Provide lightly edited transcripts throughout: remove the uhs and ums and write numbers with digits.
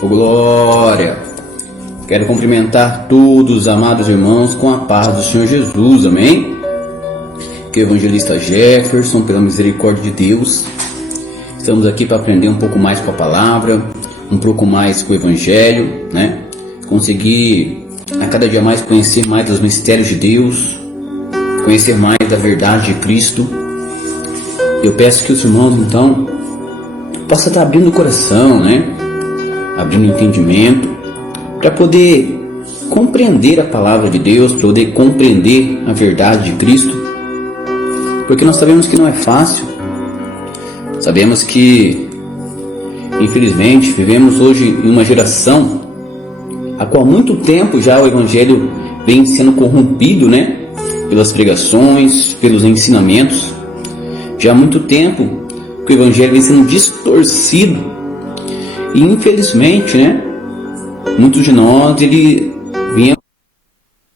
Ô glória! Quero cumprimentar todos os amados irmãos com a paz do Senhor Jesus, amém? Que o evangelista Jefferson, pela misericórdia de Deus, estamos aqui para aprender um pouco mais com a palavra, um pouco mais com o evangelho, né? Conseguir a cada dia mais conhecer mais dos mistérios de Deus, conhecer mais da verdade de Cristo. Eu peço que os irmãos então possam estar abrindo o coração, né? Abrindo o entendimento, para poder compreender a palavra de Deus, para poder compreender a verdade de Cristo, porque nós sabemos que não é fácil, sabemos que, infelizmente, vivemos hoje em uma geração a qual há muito tempo já o Evangelho vem sendo corrompido, né? Pelas pregações, pelos ensinamentos, já há muito tempo que o Evangelho vem sendo distorcido, e infelizmente, né? Muitos de nós, viemos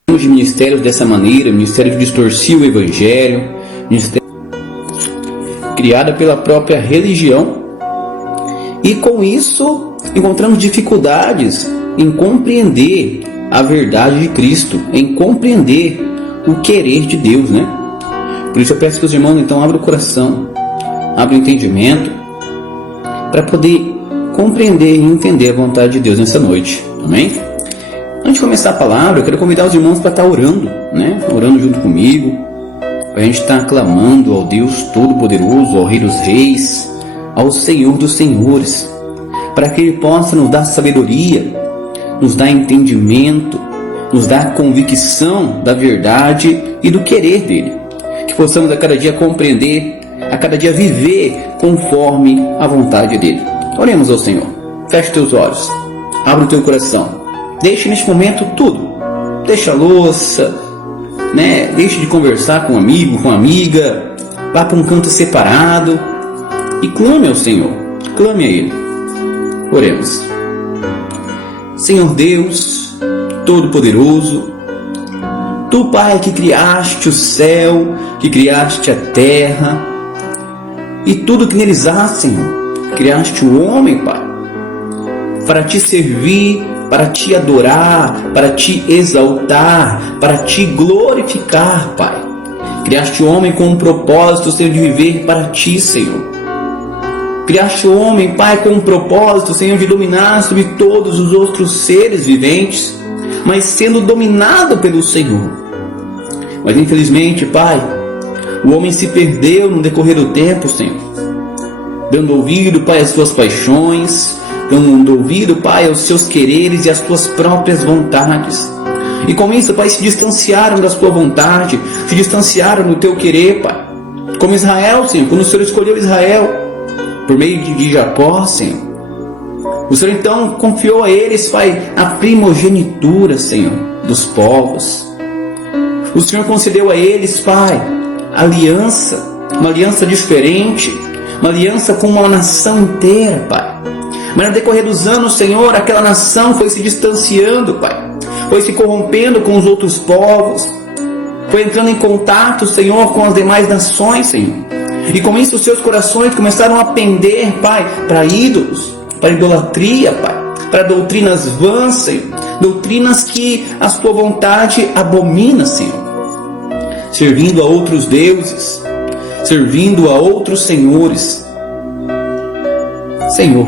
de ministérios dessa maneira, ministério que distorcia o Evangelho, ministério criado pela própria religião, e com isso encontramos dificuldades em compreender a verdade de Cristo, em compreender o querer de Deus, né? Por isso eu peço que os irmãos então abram o coração, abram o entendimento, para poder compreender e entender a vontade de Deus nessa noite, amém? Antes de começar a palavra, eu quero convidar os irmãos para estar orando, né? Orando junto comigo, para a gente estar clamando ao Deus Todo-Poderoso, ao Rei dos Reis, ao Senhor dos Senhores, para que Ele possa nos dar sabedoria, nos dar entendimento, nos dar convicção da verdade e do querer dEle, que possamos a cada dia compreender, a cada dia viver conforme a vontade dEle. Oremos ao Senhor. Feche teus olhos, abre o teu coração, deixe neste momento tudo, deixa a louça, né? Deixe de conversar com um amigo, com uma amiga, vá para um canto separado e clame ao Senhor, clame a Ele. Oremos. Senhor Deus Todo-Poderoso, Tu, Pai, que criaste o céu, que criaste a terra e tudo que neles há, Senhor, criaste o homem, Pai, para Te servir, para Te adorar, para Te exaltar, para Te glorificar, Pai. Criaste o homem com um propósito, Senhor, de viver para Ti, Senhor. Criaste o homem, Pai, com um propósito, Senhor, de dominar sobre todos os outros seres viventes, mas sendo dominado pelo Senhor. Mas infelizmente, Pai, o homem se perdeu no decorrer do tempo, Senhor, dando ouvido, Pai, às suas paixões, dando ouvido, Pai, aos seus quereres e às suas próprias vontades. E com isso, Pai, se distanciaram da sua vontade, se distanciaram do teu querer, Pai. Como Israel, Senhor, quando o Senhor escolheu Israel por meio de Jacó, Senhor, o Senhor então confiou a eles, Pai, a primogenitura, Senhor, dos povos. O Senhor concedeu a eles, Pai, aliança, uma aliança diferente, uma aliança com uma nação inteira, Pai. Mas no decorrer dos anos, Senhor, aquela nação foi se distanciando, Pai, foi se corrompendo com os outros povos, foi entrando em contato, Senhor, com as demais nações, Senhor. E com isso os seus corações começaram a pender, Pai, para ídolos, para idolatria, Pai, para doutrinas vãs, Senhor, doutrinas que a sua vontade abomina, Senhor, servindo a outros deuses, servindo a outros senhores. Senhor,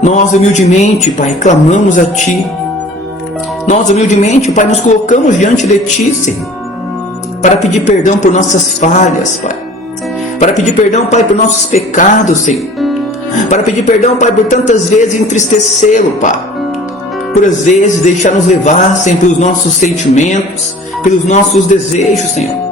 nós humildemente, Pai, clamamos a Ti. Nós humildemente, Pai, nos colocamos diante de Ti, Senhor, para pedir perdão por nossas falhas, Pai, para pedir perdão, Pai, por nossos pecados, Senhor, para pedir perdão, Pai, por tantas vezes entristecê-lo, Pai, por às vezes deixar-nos levar, Senhor, pelos nossos sentimentos, pelos nossos desejos, Senhor.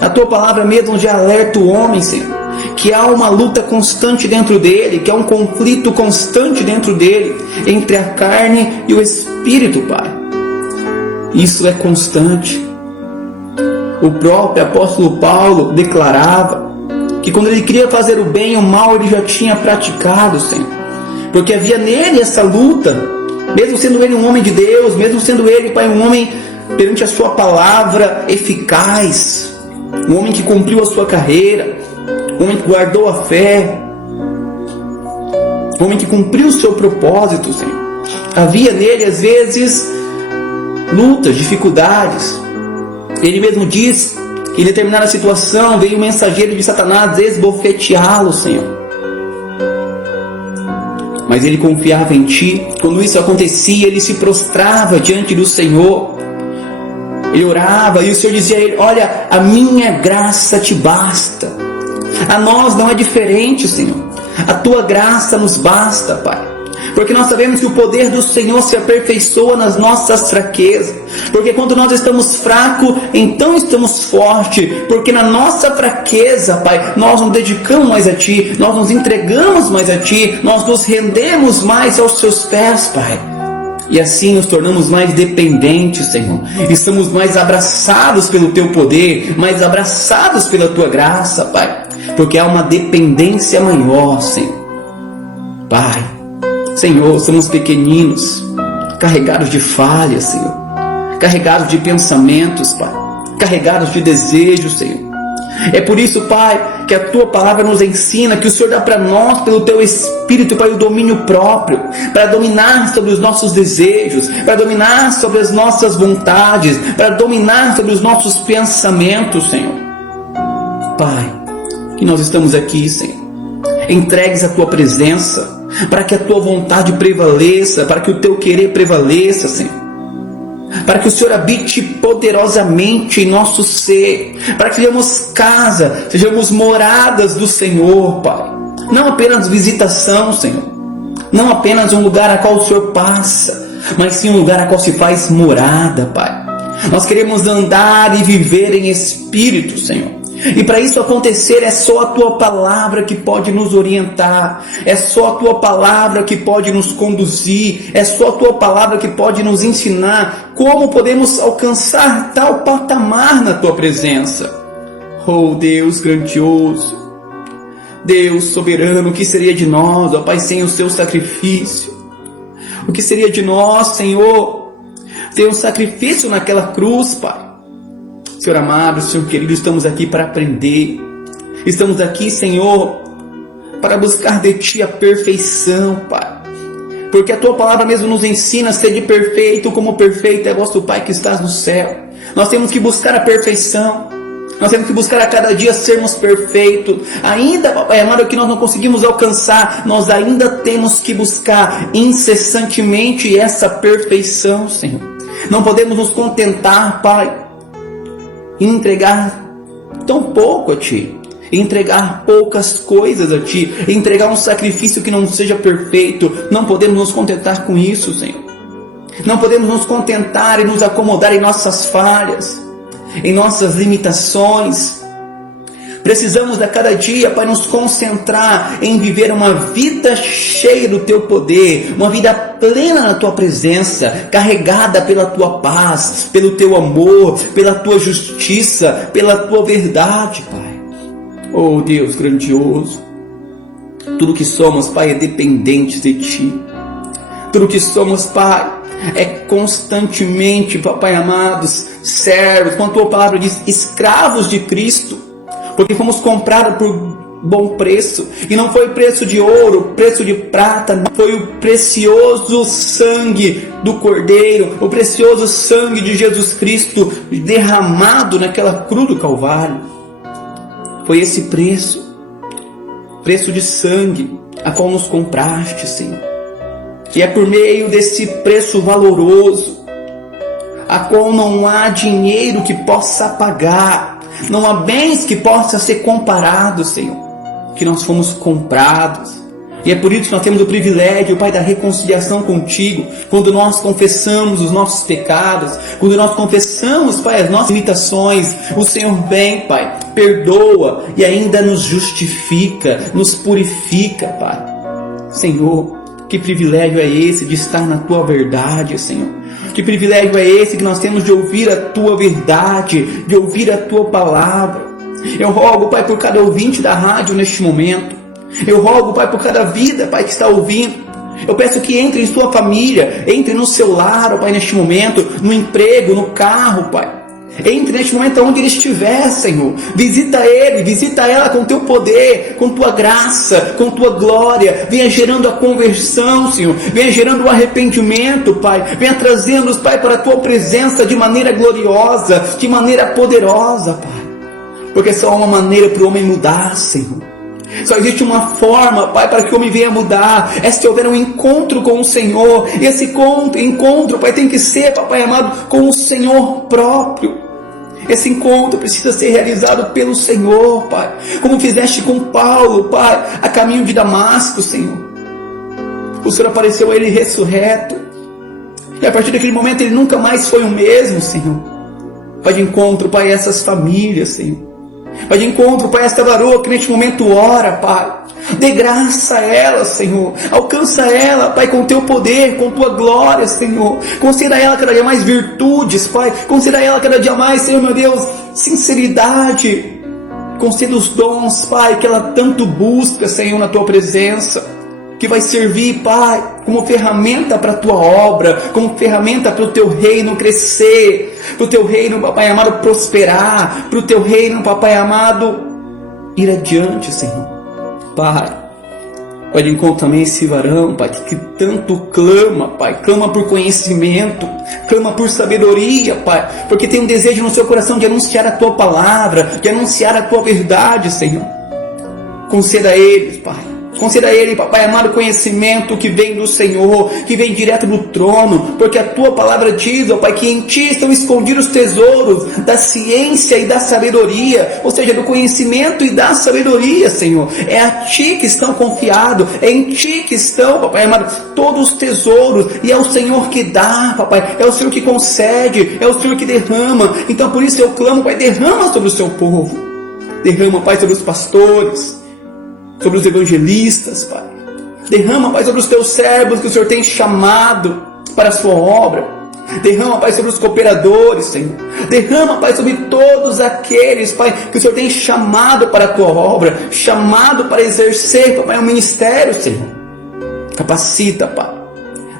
A Tua palavra mesmo já alerta o homem, Senhor, que há uma luta constante dentro dele, que há um conflito constante dentro dele, entre a carne e o Espírito, Pai. Isso é constante. O próprio apóstolo Paulo declarava que quando ele queria fazer o bem, o mal ele já tinha praticado, Senhor, porque havia nele essa luta, mesmo sendo ele um homem de Deus, mesmo sendo ele, Pai, um homem perante a sua palavra eficaz, um homem que cumpriu a sua carreira, um homem que guardou a fé. um homem que cumpriu o seu propósito, Senhor. Havia nele, às vezes, lutas, dificuldades. Ele mesmo diz que em determinada situação veio um mensageiro de Satanás esbofeteá-lo, Senhor. Mas ele confiava em Ti. Quando isso acontecia, ele se prostrava diante do Senhor. Ele orava e o Senhor dizia a ele: olha, a minha graça te basta. A nós não é diferente, Senhor. A Tua graça nos basta, Pai. Porque nós sabemos que o poder do Senhor se aperfeiçoa nas nossas fraquezas. Porque quando nós estamos fracos, então estamos fortes. Porque na nossa fraqueza, Pai, nós nos dedicamos mais a Ti, nós nos entregamos mais a Ti, nós nos rendemos mais aos Teus pés, Pai. E assim nos tornamos mais dependentes, Senhor. Estamos mais abraçados pelo Teu poder, mais abraçados pela Tua graça, Pai. Porque há uma dependência maior, Senhor. Pai, Senhor, somos pequeninos, carregados de falhas, Senhor. Carregados de pensamentos, Pai. Carregados de desejos, Senhor. É por isso, Pai, que a Tua palavra nos ensina que o Senhor dá para nós, pelo Teu Espírito, Pai, o domínio próprio, para dominar sobre os nossos desejos, para dominar sobre as nossas vontades, para dominar sobre os nossos pensamentos, Senhor. Pai, que nós estamos aqui, Senhor, entregues à Tua presença, para que a Tua vontade prevaleça, para que o Teu querer prevaleça, Senhor. Para que o Senhor habite poderosamente em nosso ser, para que sejamos casa, sejamos moradas do Senhor, Pai. Não apenas visitação, Senhor. Não apenas um lugar a qual o Senhor passa, mas sim um lugar a qual se faz morada, Pai. Nós queremos andar e viver em Espírito, Senhor. E para isso acontecer é só a Tua palavra que pode nos orientar, é só a Tua palavra que pode nos conduzir, é só a Tua palavra que pode nos ensinar como podemos alcançar tal patamar na Tua presença. Oh Deus grandioso, Deus soberano, o que seria de nós, ó Pai, sem o Seu sacrifício? O que seria de nós, Senhor, ter um sacrifício naquela cruz, Pai? Senhor amado, Senhor querido, estamos aqui para aprender. Estamos aqui, Senhor, para buscar de Ti a perfeição, Pai. Porque a Tua palavra mesmo nos ensina a ser de perfeito, como perfeito é vosso Pai que estás no céu. Nós temos que buscar a perfeição. Nós temos que buscar a cada dia sermos perfeitos. Ainda, Pai amado, que nós não conseguimos alcançar, nós ainda temos que buscar incessantemente essa perfeição, Senhor. Não podemos nos contentar, Pai, e entregar tão pouco a Ti, entregar poucas coisas a Ti, entregar um sacrifício que não seja perfeito. Não podemos nos contentar com isso, Senhor. Não podemos nos contentar e nos acomodar em nossas falhas, em nossas limitações. Precisamos a cada dia, Pai, nos concentrar em viver uma vida cheia do Teu poder, uma vida plena na Tua presença, carregada pela Tua paz, pelo Teu amor, pela Tua justiça, pela Tua verdade, Pai. Oh Deus grandioso, tudo que somos, Pai, é dependente de Ti. Tudo que somos, Pai, é constantemente, Papai amados, servos, como a Tua palavra diz, escravos de Cristo. Porque fomos comprados por bom preço, e não foi preço de ouro, preço de prata, foi o precioso sangue do Cordeiro, o precioso sangue de Jesus Cristo derramado naquela cruz do Calvário. Foi esse preço de sangue, a qual nos compraste, Senhor. Que é por meio desse preço valoroso, a qual não há dinheiro que possa pagar, não há bens que possa ser comparado, Senhor, que nós fomos comprados. E é por isso que nós temos o privilégio, Pai, da reconciliação contigo. Quando nós confessamos os nossos pecados, quando nós confessamos, Pai, as nossas limitações, o Senhor vem, Pai, perdoa e ainda nos justifica, nos purifica, Pai. Senhor, que privilégio é esse de estar na Tua verdade, Senhor. Que privilégio é esse que nós temos de ouvir a Tua verdade, de ouvir a Tua palavra. Eu rogo, Pai, por cada ouvinte da rádio neste momento. Eu rogo, Pai, por cada vida, Pai, que está ouvindo. Eu peço que entre em sua família, entre no seu lar, Pai, neste momento, no emprego, no carro, Pai. Entre neste momento onde ele estiver, Senhor. Visita ele, visita ela com teu poder, com tua graça, com tua glória. Venha gerando a conversão, Senhor. Venha gerando o arrependimento, Pai. Venha trazendo-os, Pai, para a tua presença de maneira gloriosa, de maneira poderosa, Pai. Porque só há uma maneira para o homem mudar, Senhor. Só existe uma forma, Pai, para que o homem venha mudar. É se houver um encontro com o Senhor. E esse encontro, Pai, tem que ser, Papai amado, com o Senhor próprio. Esse encontro precisa ser realizado pelo Senhor, Pai. Como fizeste com Paulo, Pai, a caminho de Damasco, Senhor. O Senhor apareceu a ele ressurreto. E a partir daquele momento ele nunca mais foi o mesmo, Senhor. Vai de encontro, Pai, a essas famílias, Senhor. Vai de encontro, Pai, a esta varoa que neste momento ora, Pai. Dê graça a ela, Senhor. Alcança ela, Pai, com teu poder, com tua glória, Senhor. Conceda a ela cada dia mais virtudes, Pai. Conceda a ela cada dia mais, Senhor, meu Deus, sinceridade. Conceda os dons, Pai, que ela tanto busca, Senhor, na tua presença. Que vai servir, Pai, como ferramenta para a tua obra, como ferramenta para o teu reino crescer, para o teu reino, Papai amado, prosperar, para o teu reino, Papai amado, ir adiante, Senhor. Pai, vai de encontro também esse varão, Pai, que tanto clama, Pai, clama por conhecimento, clama por sabedoria, Pai, porque tem um desejo no seu coração de anunciar a tua palavra, de anunciar a tua verdade, Senhor. Conceda a eles, Pai. Conceda a ele, Papai amado, conhecimento que vem do Senhor, que vem direto do trono, porque a tua palavra diz, ó Pai, que em ti estão escondidos os tesouros da ciência e da sabedoria, ou seja, do conhecimento e da sabedoria, Senhor. É a ti que estão confiados, é em ti que estão, Papai amado, todos os tesouros, e é o Senhor que dá, Papai, é o Senhor que concede, é o Senhor que derrama. Então por isso eu clamo, Pai, derrama sobre o seu povo, derrama, Pai, sobre os pastores, sobre os evangelistas, Pai. Derrama, Pai, sobre os teus servos que o Senhor tem chamado para a sua obra. Derrama, Pai, sobre os cooperadores, Senhor. Derrama, Pai, sobre todos aqueles, Pai, que o Senhor tem chamado para a tua obra, chamado para exercer, Pai, um ministério, Senhor. Capacita, Pai.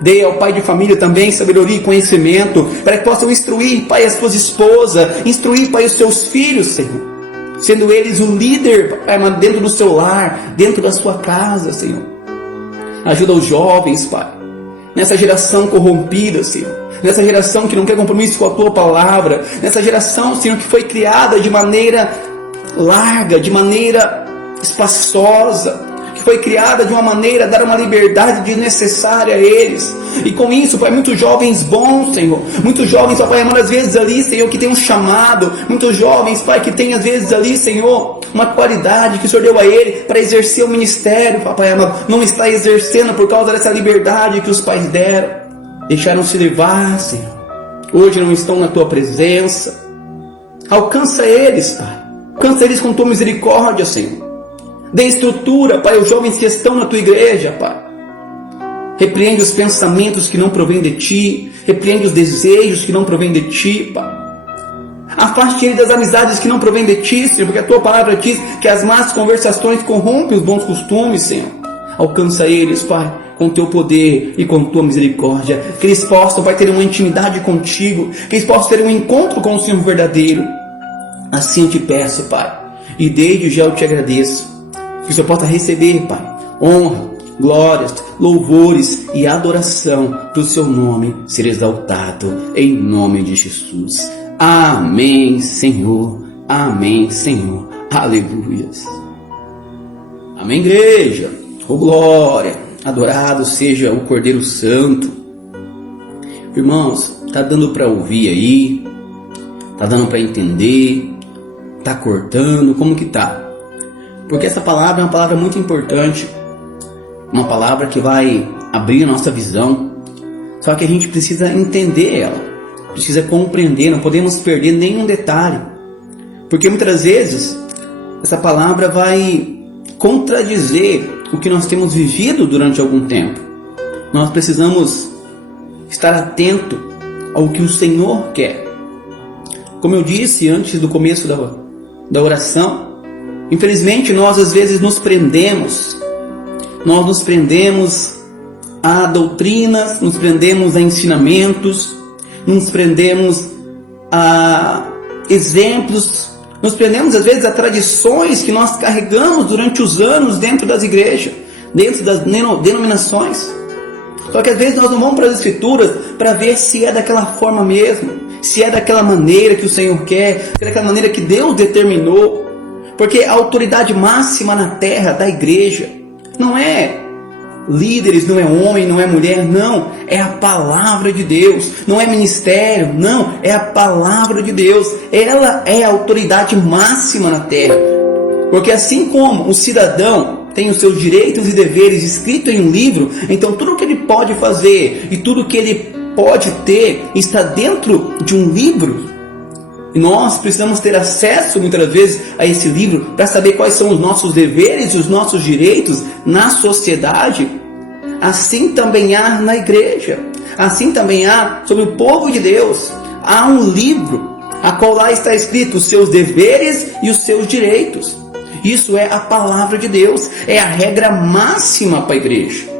Dê ao pai de família também sabedoria e conhecimento, para que possam instruir, Pai, as suas esposas, instruir, Pai, os seus filhos, Senhor. Sendo eles o líder, Pai, dentro do seu lar, dentro da sua casa, Senhor. Ajuda os jovens, Pai, nessa geração corrompida, Senhor. Nessa geração que não quer compromisso com a tua palavra. Nessa geração, Senhor, que foi criada de maneira larga, de maneira espaçosa. Que foi criada de uma maneira a dar uma liberdade desnecessária a eles. E com isso, Pai, muitos jovens bons, Senhor. Muitos jovens, Pai, amado, às vezes ali, Senhor, que tem um chamado. Muitos jovens, Pai, que tem às vezes ali, Senhor, uma qualidade que o Senhor deu a ele para exercer o ministério, Pai amado. Não está exercendo por causa dessa liberdade que os pais deram. Deixaram-se levar, Senhor. Hoje não estão na tua presença. Alcança eles, Pai. Alcança eles com tua misericórdia, Senhor. Dê estrutura, Pai, aos jovens que estão na tua igreja, Pai. Repreende os pensamentos que não provêm de ti. Repreende os desejos que não provêm de ti, Pai. Afaste ele das amizades que não provêm de ti, Senhor, porque a tua palavra diz que as más conversações corrompem os bons costumes, Senhor. Alcança eles, Pai, com teu poder e com tua misericórdia. Que eles possam, Pai, ter uma intimidade contigo. Que eles possam ter um encontro com o Senhor verdadeiro. Assim eu te peço, Pai. E desde já eu te agradeço. Que o Senhor possa receber, Pai, honra, glórias, louvores e adoração para o seu nome ser exaltado em nome de Jesus. Amém, Senhor. Amém, Senhor. Aleluias. Amém, igreja. Oh, glória. Adorado seja o Cordeiro Santo. Irmãos, tá dando para ouvir aí? Tá dando para entender? Tá cortando? Como que tá? Porque essa palavra é uma palavra muito importante, uma palavra que vai abrir a nossa visão, só que a gente precisa entender ela, precisa compreender, não podemos perder nenhum detalhe, porque muitas vezes essa palavra vai contradizer o que nós temos vivido durante algum tempo. Nós precisamos estar atento ao que o Senhor quer. Como eu disse antes do começo da oração, infelizmente nós às vezes nos prendemos a doutrinas, nos prendemos a ensinamentos, nos prendemos a exemplos, nos prendemos às vezes a tradições que nós carregamos durante os anos dentro das igrejas, dentro das denominações. Só que às vezes nós não vamos para as Escrituras para ver se é daquela forma mesmo, se é daquela maneira que o Senhor quer, se é daquela maneira que Deus determinou. Porque a autoridade máxima na terra da igreja não é líderes, não é homem, não é mulher, não. É a palavra de Deus. Não é ministério, não. É a palavra de Deus. Ela é a autoridade máxima na terra. Porque assim como um cidadão tem os seus direitos e deveres escritos em um livro, então tudo o que ele pode fazer e tudo o que ele pode ter está dentro de um livro. E nós precisamos ter acesso muitas vezes a esse livro para saber quais são os nossos deveres e os nossos direitos na sociedade. Assim também há na igreja. Assim também há sobre o povo de Deus. Há um livro a qual lá está escrito os seus deveres e os seus direitos. Isso é a palavra de Deus. É a regra máxima para a igreja.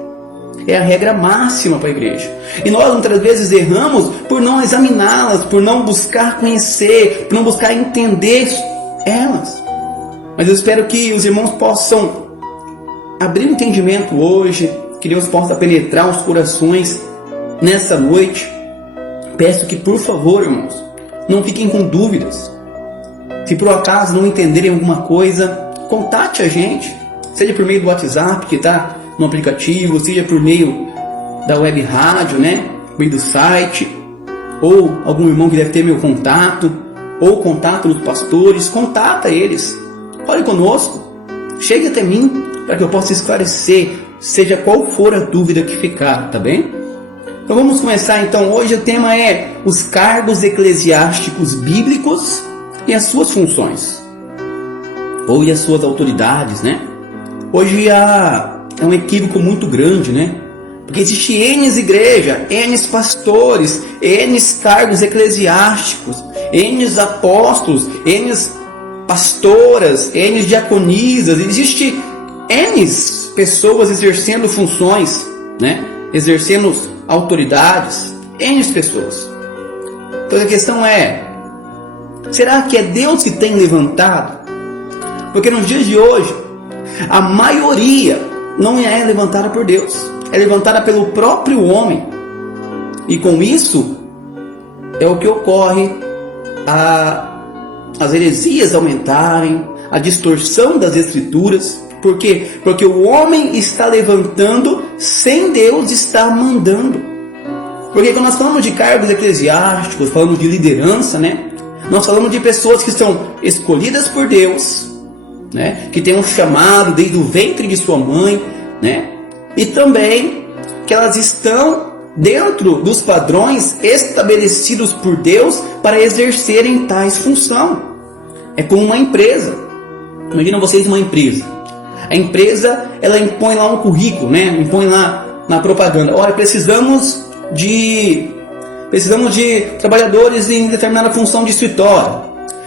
É a regra máxima para a igreja. E nós muitas vezes erramos por não examiná-las, por não buscar conhecer, por não buscar entender elas. Mas eu espero que os irmãos possam abrir o entendimento hoje, que Deus possa penetrar os corações nessa noite. Peço que, por favor, irmãos, não fiquem com dúvidas. Se por acaso não entenderem alguma coisa, contate a gente, seja por meio do WhatsApp que está no aplicativo, seja por meio da web rádio, por meio do site, ou algum irmão que deve ter meu contato, ou contato dos pastores, contata eles, fale conosco, chegue até mim, para que eu possa esclarecer, seja qual for a dúvida que ficar, tá bem? Então vamos começar então. Hoje o tema é os cargos eclesiásticos bíblicos e as suas funções, ou e as suas autoridades, Hoje é um equívoco muito grande, Porque existe N igrejas, N pastores, N cargos eclesiásticos, N apóstolos, N pastoras, N diaconisas, existe N pessoas exercendo funções, Exercendo autoridades, N pessoas. Então a questão é, será que é Deus que tem levantado? Porque nos dias de hoje, a maioria não é levantada por Deus, é levantada pelo próprio homem. E com isso é o que ocorre as heresias aumentarem, a distorção das escrituras. Por quê? Porque o homem está levantando sem Deus estar mandando. Porque quando nós falamos de cargos eclesiásticos, falamos de liderança, nós falamos de pessoas que são escolhidas por Deus, que têm um chamado desde o ventre de sua mãe, e também que elas estão dentro dos padrões estabelecidos por Deus para exercerem tais funções. É como uma empresa. Imagina vocês uma empresa. A empresa, ela impõe lá um currículo, impõe lá na propaganda: olha, precisamos de trabalhadores em determinada função de escritório.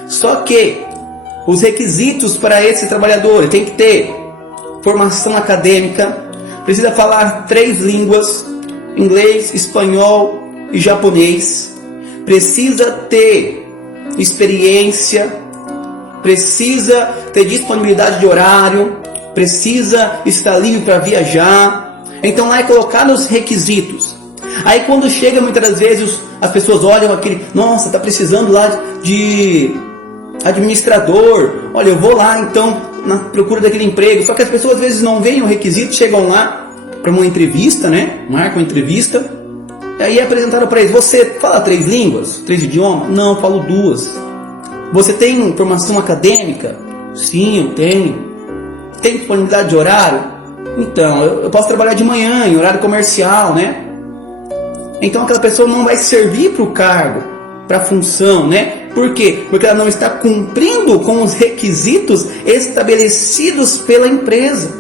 Só que os requisitos para esse trabalhador tem que ter formação acadêmica, precisa falar 3 línguas, inglês, espanhol e japonês, precisa ter experiência, precisa ter disponibilidade de horário, precisa estar livre para viajar. Então lá é colocado os requisitos. Aí quando chega muitas das vezes as pessoas olham aquele, nossa, está precisando lá de administrador, olha, eu vou lá então na procura daquele emprego. Só que as pessoas às vezes não veem o requisito, chegam lá para uma entrevista, marcam uma entrevista, e aí é apresentado para eles: você fala 3 línguas, 3 idiomas? Não, eu falo 2. Você tem formação acadêmica? Sim, eu tenho. Tem disponibilidade de horário? Então, eu posso trabalhar de manhã, em horário comercial, Então aquela pessoa não vai servir para o cargo, para a função, Por quê? Porque ela não está cumprindo com os requisitos estabelecidos pela empresa.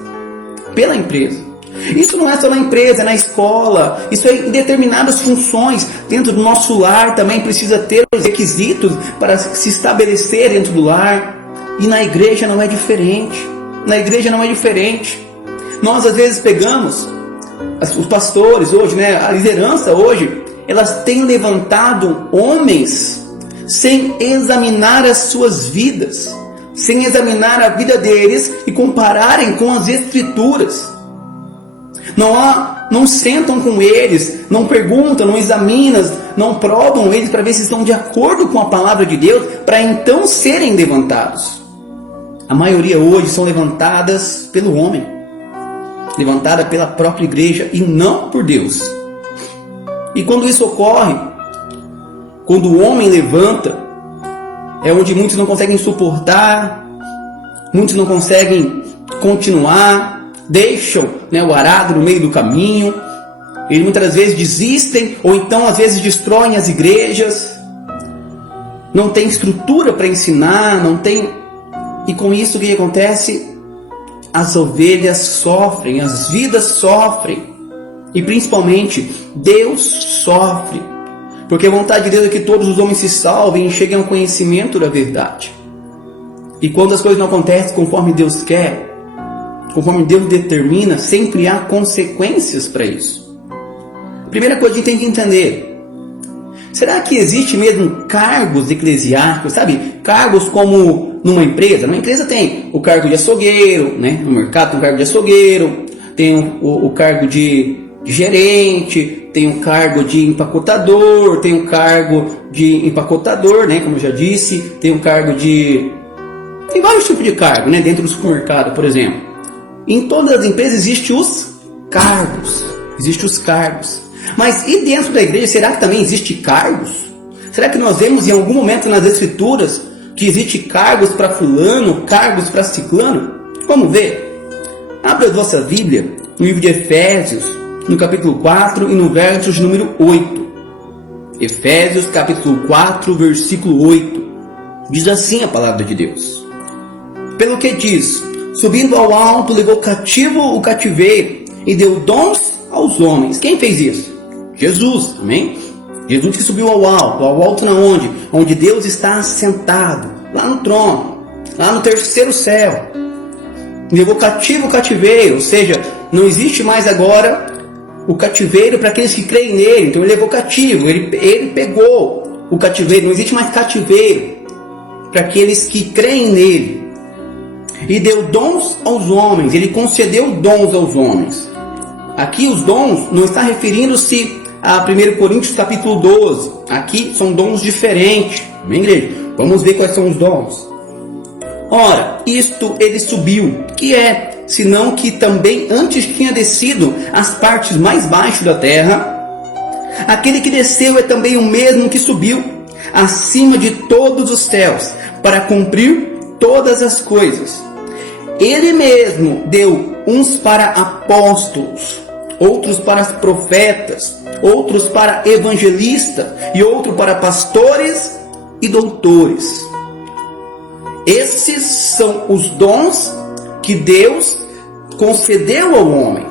Isso não é só na empresa, é na escola, isso é em determinadas funções. Dentro do nosso lar também precisa ter os requisitos para se estabelecer dentro do lar. E na igreja não é diferente. Nós às vezes pegamos os pastores hoje, a liderança hoje, elas têm levantado homens sem examinar as suas vidas, sem examinar a vida deles e compararem com as Escrituras. Não sentam com eles, não perguntam, não examinam, não provam eles para ver se estão de acordo com a palavra de Deus, para então serem levantados. A maioria hoje são levantadas pelo homem, levantada pela própria igreja e não por Deus. E quando isso ocorre, quando o homem levanta, é onde muitos não conseguem suportar, muitos não conseguem continuar, deixam, o arado no meio do caminho, e muitas vezes desistem, ou então às vezes destroem as igrejas, não tem estrutura para ensinar, não tem. E com isso o que acontece? As ovelhas sofrem, as vidas sofrem, e principalmente Deus sofre, porque a vontade de Deus é que todos os homens se salvem e cheguem ao conhecimento da verdade. E quando as coisas não acontecem conforme Deus quer, conforme Deus determina, sempre há consequências para isso. A primeira coisa que a gente tem que entender: será que existe mesmo cargos eclesiásticos, sabe? Cargos como numa empresa. Numa empresa tem o cargo de açougueiro, no mercado tem o cargo de açougueiro, tem o cargo de gerente, tem o cargo de empacotador, tem o cargo de empacotador, como eu já disse, tem o cargo de... Tem vários tipos de cargo, dentro do supermercado, por exemplo. Em todas as empresas existem os cargos. Mas e dentro da igreja, será que também existe cargos? Será que nós vemos em algum momento nas Escrituras que existe cargos para fulano, cargos para ciclano? Vamos ver. Abra a vossa Bíblia no livro de Efésios, no capítulo 4 e no verso de número 8. Efésios capítulo 4, versículo 8. Diz assim a palavra de Deus: pelo que diz, subindo ao alto, levou cativo o cativeiro e deu dons aos homens. Quem fez isso? Jesus, amém? Jesus que subiu ao alto na onde? Onde Deus está assentado, lá no trono, lá no terceiro céu. Levou cativo o cativeiro, ou seja, não existe mais agora o cativeiro para aqueles que creem nele. Então ele levou cativo, ele pegou o cativeiro, não existe mais cativeiro para aqueles que creem nele. E deu dons aos homens, ele concedeu dons aos homens. Aqui os dons não está referindo-se a 1 Coríntios capítulo 12. Aqui são dons diferentes. Amém, igreja? Vamos ver quais são os dons. Ora, isto ele subiu, que é, senão que também antes tinha descido às partes mais baixas da terra. Aquele que desceu é também o mesmo que subiu acima de todos os céus, para cumprir todas as coisas. Ele mesmo deu uns para apóstolos, outros para profetas, outros para evangelistas e outros para pastores e doutores. Esses são os dons que Deus concedeu ao homem.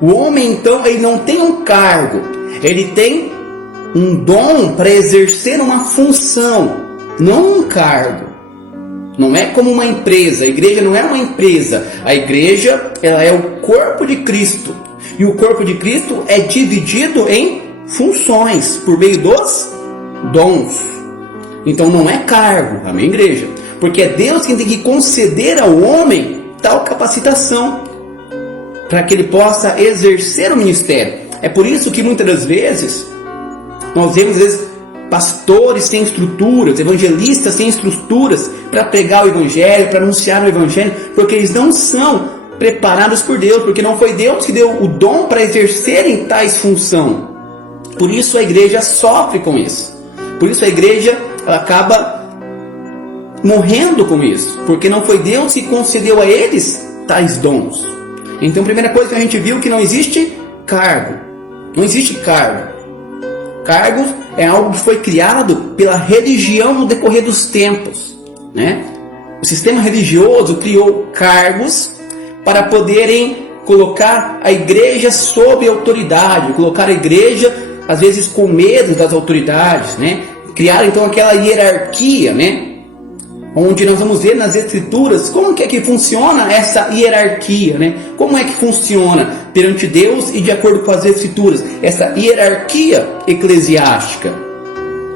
O homem, então, ele não tem um cargo, ele tem um dom para exercer uma função, não um cargo. Não é como uma empresa. A igreja não é uma empresa. A igreja, ela é o corpo de Cristo. E o corpo de Cristo é dividido em funções por meio dos dons. Então não é cargo, amém, igreja? Porque é Deus quem tem que conceder ao homem tal capacitação para que ele possa exercer o ministério. É por isso que muitas das vezes nós vemos às vezes pastores sem estruturas, evangelistas sem estruturas para pregar o evangelho, para anunciar o evangelho, porque eles não são preparados por Deus, porque não foi Deus que deu o dom para exercerem tais funções. Por isso a igreja sofre com isso. Por isso a igreja acaba morrendo com isso, porque não foi Deus que concedeu a eles tais dons. Então a primeira coisa que a gente viu é que não existe cargo. Não existe cargo. Cargos é algo que foi criado pela religião no decorrer dos tempos, O sistema religioso criou cargos para poderem colocar a igreja sob autoridade, colocar a igreja às vezes com medo das autoridades, Criar então aquela hierarquia, Onde nós vamos ver nas Escrituras como que é que funciona essa hierarquia, Como é que funciona perante Deus e de acordo com as Escrituras, essa hierarquia eclesiástica.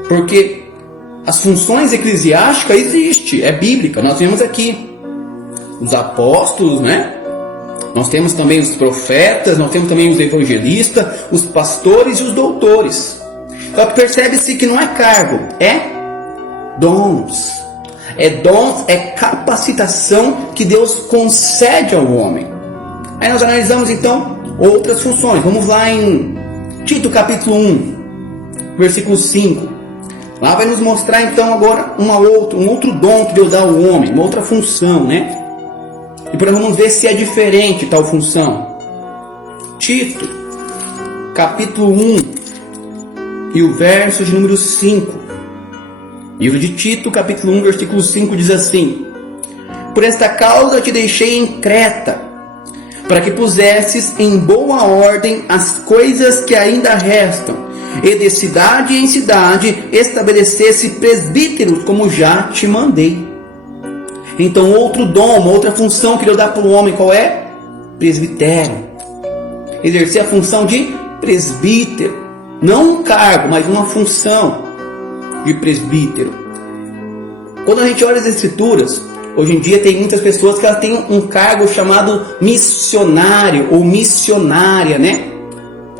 Porque as funções eclesiásticas existem, é bíblica. Nós vemos aqui os apóstolos, né? Nós temos também os profetas, nós temos também os evangelistas, os pastores e os doutores. Só que percebe-se que não é cargo, é dons. É dons, é capacitação que Deus concede ao homem. Aí nós analisamos então outras funções. Vamos lá em Tito capítulo 1, versículo 5. Lá vai nos mostrar então agora um outro dom que Deus dá ao homem, uma outra função, né? E por vamos ver se é diferente tal função. Tito, capítulo 1 e o verso de número 5. Livro de Tito, capítulo 1, versículo 5 diz assim: Por esta causa te deixei em Creta, para que pusesses em boa ordem as coisas que ainda restam, e de cidade em cidade estabelecesse presbíteros, como já te mandei. Então outro dom, uma outra função que Deus dá para o homem, qual é? Presbitério. Exercer a função de presbítero. Não um cargo, mas uma função de presbítero. Quando a gente olha as escrituras, hoje em dia tem muitas pessoas que elas têm um cargo chamado missionário ou missionária, né?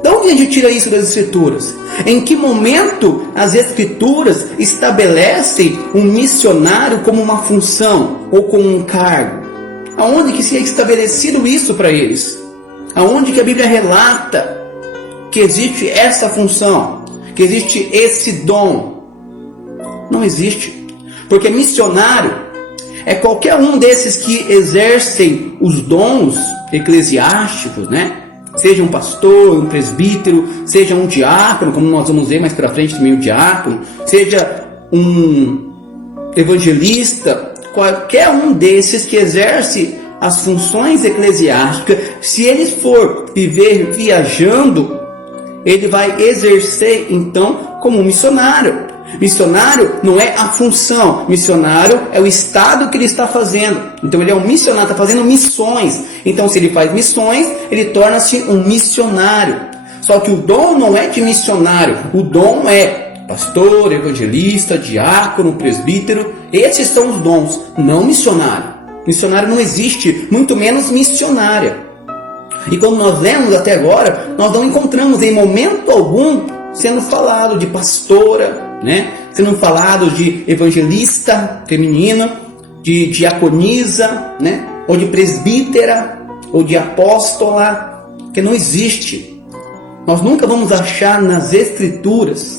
De onde a gente tira isso das escrituras? Em que momento as escrituras estabelecem um missionário como uma função ou como um cargo? Aonde que se é estabelecido isso para eles? Aonde que a Bíblia relata que existe essa função, que existe esse dom? Não existe. Porque missionário é qualquer um desses que exercem os dons eclesiásticos, né? Seja um pastor, um presbítero, seja um diácono, como nós vamos ver mais para frente também o diácono, seja um evangelista, qualquer um desses que exerce as funções eclesiásticas, se ele for viver viajando, ele vai exercer então como um missionário. Missionário não é a função, missionário é o estado que ele está fazendo. Então ele é um missionário, está fazendo missões. Então se ele faz missões, ele torna-se um missionário. Só que o dom não é de missionário, o dom é pastor, evangelista, diácono, presbítero. Esses são os dons, não missionário. Missionário não existe, muito menos missionária. E como nós lemos até agora, nós não encontramos em momento algum sendo falado de pastora, né? Sendo falado de evangelista feminina, de diaconisa, né? Ou de presbítera, ou de apóstola, que não existe. Nós nunca vamos achar nas escrituras,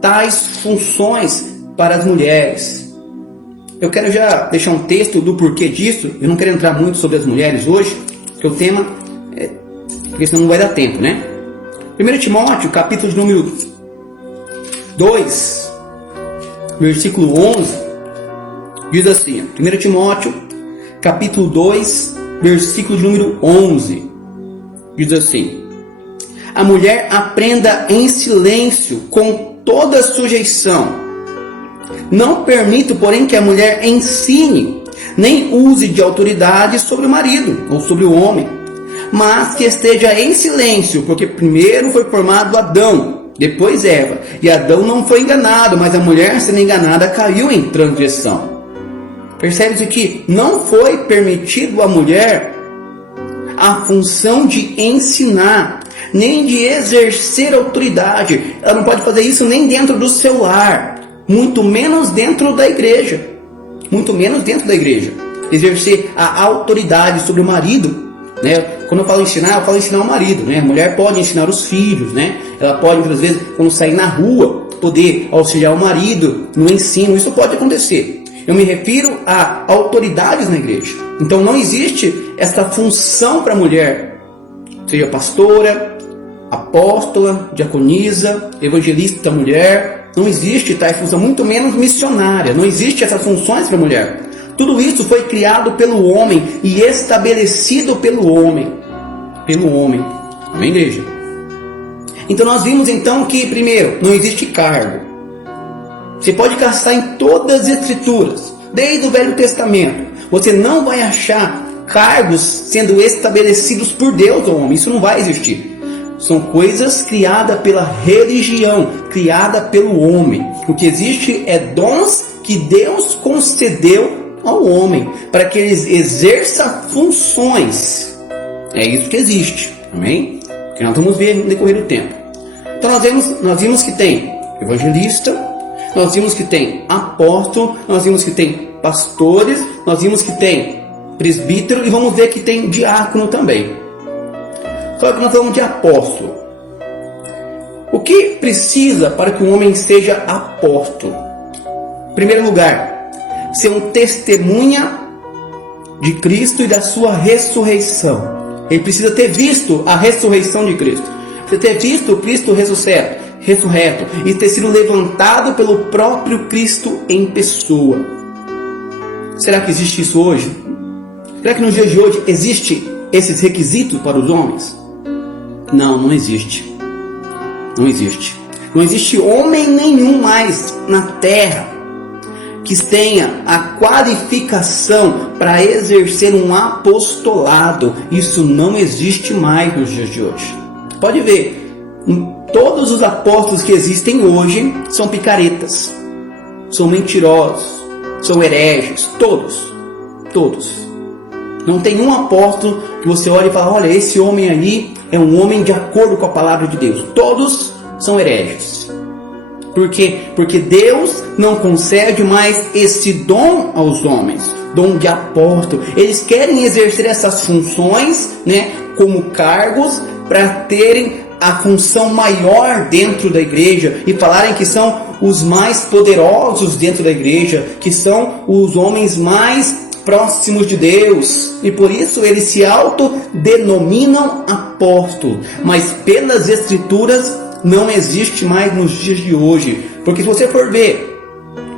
tais funções para as mulheres. Eu quero já deixar um texto do porquê disso. Eu não quero entrar muito sobre as mulheres hoje, porque o tema porque senão não vai dar tempo, né? 1 Timóteo, capítulo de número 2, versículo 11, diz assim, 1 Timóteo, capítulo 2, versículo de número 11, diz assim: A mulher aprenda em silêncio, com toda sujeição. Não permito, porém, que a mulher ensine, nem use de autoridade sobre o marido ou sobre o homem, mas que esteja em silêncio, porque primeiro foi formado Adão, depois Eva, e Adão não foi enganado, mas a mulher, sendo enganada, caiu em transgressão. Percebe-se que não foi permitido à mulher a função de ensinar, nem de exercer autoridade. Ela não pode fazer isso nem dentro do seu lar, muito menos dentro da igreja. Exercer a autoridade sobre o marido, né? Quando eu falo ensinar o marido, né? A mulher pode ensinar os filhos, né? Ela pode, muitas vezes, quando sair na rua, poder auxiliar o marido no ensino. Isso pode acontecer. Eu me refiro a autoridades na igreja. Então não existe essa função para a mulher, seja pastora, apóstola, diaconisa, evangelista mulher. Não existe tais função, muito menos missionária. Não existe essas funções para a mulher. Tudo isso foi criado pelo homem e estabelecido pelo homem. Amém, igreja? Então nós vimos então que, primeiro, não existe cargo. Você pode caçar em todas as escrituras, desde o Velho Testamento. Você não vai achar cargos sendo estabelecidos por Deus ao homem. Isso não vai existir. São coisas criadas pela religião, criada pelo homem. O que existe é dons que Deus concedeu ao homem, para que eles exerçam funções. É isso que existe, amém? Que nós vamos ver no decorrer do tempo. Então nós vimos que tem evangelista, nós vimos que tem apóstolo, nós vimos que tem pastores, nós vimos que tem presbítero e vamos ver que tem diácono também. Só que nós falamos de apóstolo. O que precisa para que um homem seja apóstolo? Em primeiro lugar, ser um testemunha de Cristo e da sua ressurreição. Ele precisa ter visto a ressurreição de Cristo. Precisa ter visto Cristo ressurreto e ter sido levantado pelo próprio Cristo em pessoa. Será que existe isso hoje? Será que nos dias de hoje existe esses requisitos para os homens? Não existe. Não existe. Não existe homem nenhum mais na terra que tenha a qualificação para exercer um apostolado. Isso não existe mais nos dias de hoje. Pode ver, todos os apóstolos que existem hoje são picaretas, são mentirosos, são hereges, todos. Não tem um apóstolo que você olhe e fala, olha, esse homem aí é um homem de acordo com a palavra de Deus. Todos são hereges. Por quê? Porque Deus não concede mais esse dom aos homens, dom de apóstolo. Eles querem exercer essas funções, como cargos, para terem a função maior dentro da igreja e falarem que são os mais poderosos dentro da igreja, que são os homens mais próximos de Deus, e por isso eles se autodenominam apóstolos, mas pelas escrituras não existe mais nos dias de hoje, porque se você for ver,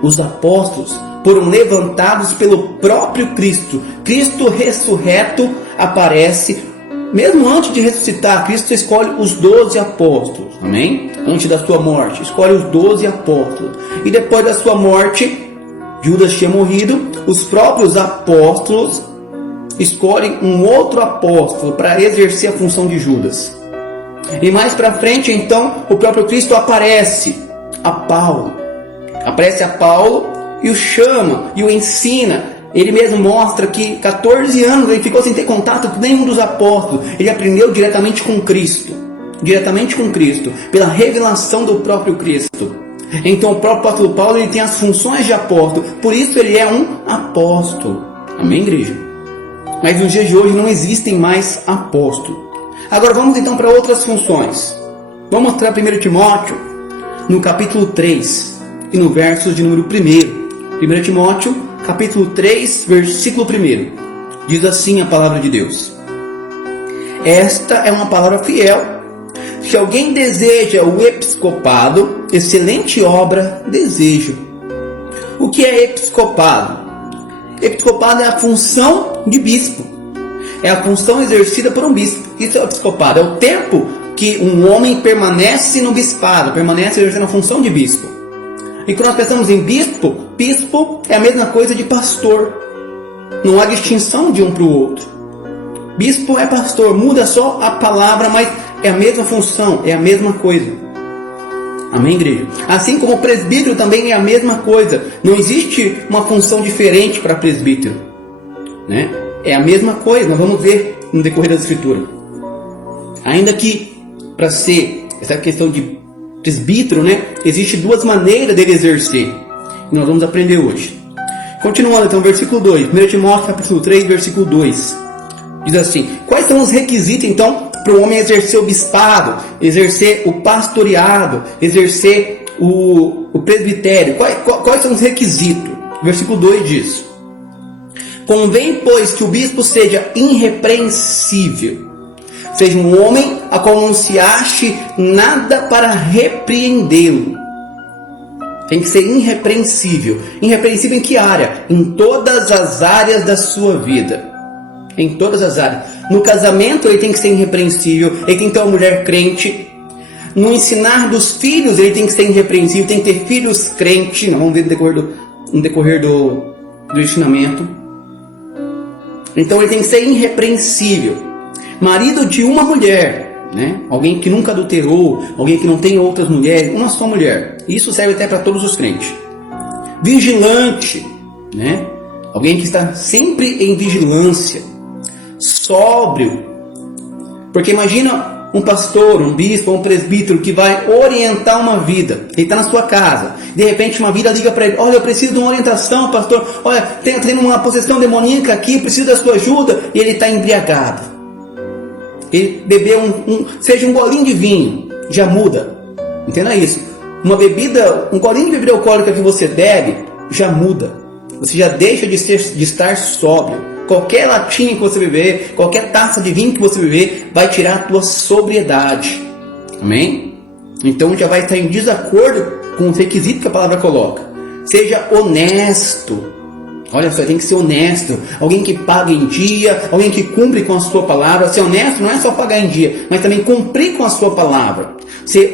os apóstolos foram levantados pelo próprio Cristo. Cristo ressurreto aparece, mesmo antes de ressuscitar, Cristo escolhe os 12 apóstolos, amém? Antes da sua morte, escolhe os 12 apóstolos, e depois da sua morte, Judas tinha morrido, os próprios apóstolos escolhem um outro apóstolo para exercer a função de Judas. E mais para frente, então, o próprio Cristo aparece a Paulo e o chama e o ensina. Ele mesmo mostra que 14 anos ele ficou sem ter contato com nenhum dos apóstolos. Ele aprendeu diretamente com Cristo, pela revelação do próprio Cristo. Então o próprio apóstolo Paulo ele tem as funções de apóstolo, por isso ele é um apóstolo. Amém, igreja? Mas nos dias de hoje não existem mais apóstolos. Agora vamos então para outras funções. Vamos mostrar 1 Timóteo, no capítulo 3, e no verso de número 1. 1 Timóteo, capítulo 3, versículo 1. Diz assim a palavra de Deus. Esta é uma palavra fiel. Se alguém deseja o episcopado, excelente obra deseja. O que é episcopado? Episcopado é a função de bispo. É a função exercida por um bispo. Isso é o episcopado. É o tempo que um homem permanece no bispado, permanece exercendo a função de bispo. E quando nós pensamos em bispo, bispo é a mesma coisa de pastor. Não há distinção de um para o outro. Bispo é pastor, muda só a palavra, mas é a mesma função, é a mesma coisa. Amém, igreja? Assim como o presbítero também é a mesma coisa. Não existe uma função diferente para presbítero, É a mesma coisa, nós vamos ver no decorrer da escritura. Ainda que para ser essa questão de presbítero, existe duas maneiras dele exercer. E nós vamos aprender hoje. Continuando então, versículo 2. 1 Timóteo capítulo 3, versículo 2. Diz assim: quais são os requisitos então para o homem exercer o bispado, exercer o pastoreado, exercer o presbitério? Quais são os requisitos? Versículo 2 diz: convém, pois, que o bispo seja irrepreensível, seja um homem a qual não se ache nada para repreendê-lo. Tem que ser irrepreensível. Irrepreensível em que área? Em todas as áreas da sua vida. Em todas as áreas. No casamento ele tem que ser irrepreensível, ele tem que ter uma mulher crente. No ensinar dos filhos ele tem que ser irrepreensível, tem que ter filhos crentes. Nós vamos ver no decorrer do ensinamento. Então ele tem que ser irrepreensível. Marido de uma mulher, né? Alguém que nunca adulterou, alguém que não tem outras mulheres, uma só mulher. Isso serve até para todos os crentes. Vigilante, né? Alguém que está sempre em vigilância. Sóbrio. Porque imagina um pastor, um bispo, um presbítero que vai orientar uma vida. Ele está na sua casa. De repente uma vida liga para ele: olha, eu preciso de uma orientação, pastor. Olha, tem uma possessão demoníaca aqui, preciso da sua ajuda. E ele está embriagado. Ele bebeu seja um golinho de vinho, já muda. Entenda isso. Uma bebida, um golinho de bebida alcoólica que você bebe, já muda. Você já deixa de estar sóbrio. Qualquer latinha que você beber, qualquer taça de vinho que você beber, vai tirar a tua sobriedade. Amém? Então já vai estar em desacordo com os requisitos que a palavra coloca. Seja honesto. Olha só, tem que ser honesto. Alguém que paga em dia, alguém que cumpre com a sua palavra. Ser honesto não é só pagar em dia, mas também cumprir com a sua palavra. Ser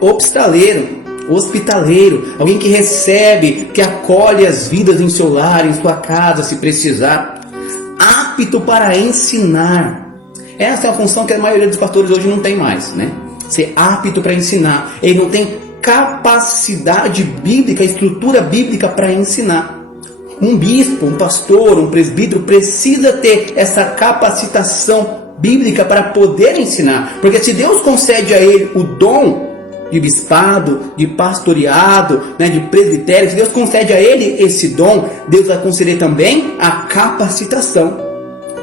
hospitaleiro, alguém que recebe, que acolhe as vidas em seu lar, em sua casa, se precisar. Apto para ensinar. Essa é a função que a maioria dos pastores hoje não tem mais, né? Ser apto para ensinar. Ele não tem capacidade bíblica, estrutura bíblica para ensinar. Um bispo, um pastor, um presbítero precisa ter essa capacitação bíblica para poder ensinar. Porque se Deus concede a ele o dom de bispado, de pastoreado, né, de presbitério, se Deus concede a ele esse dom, Deus vai conceder também a capacitação.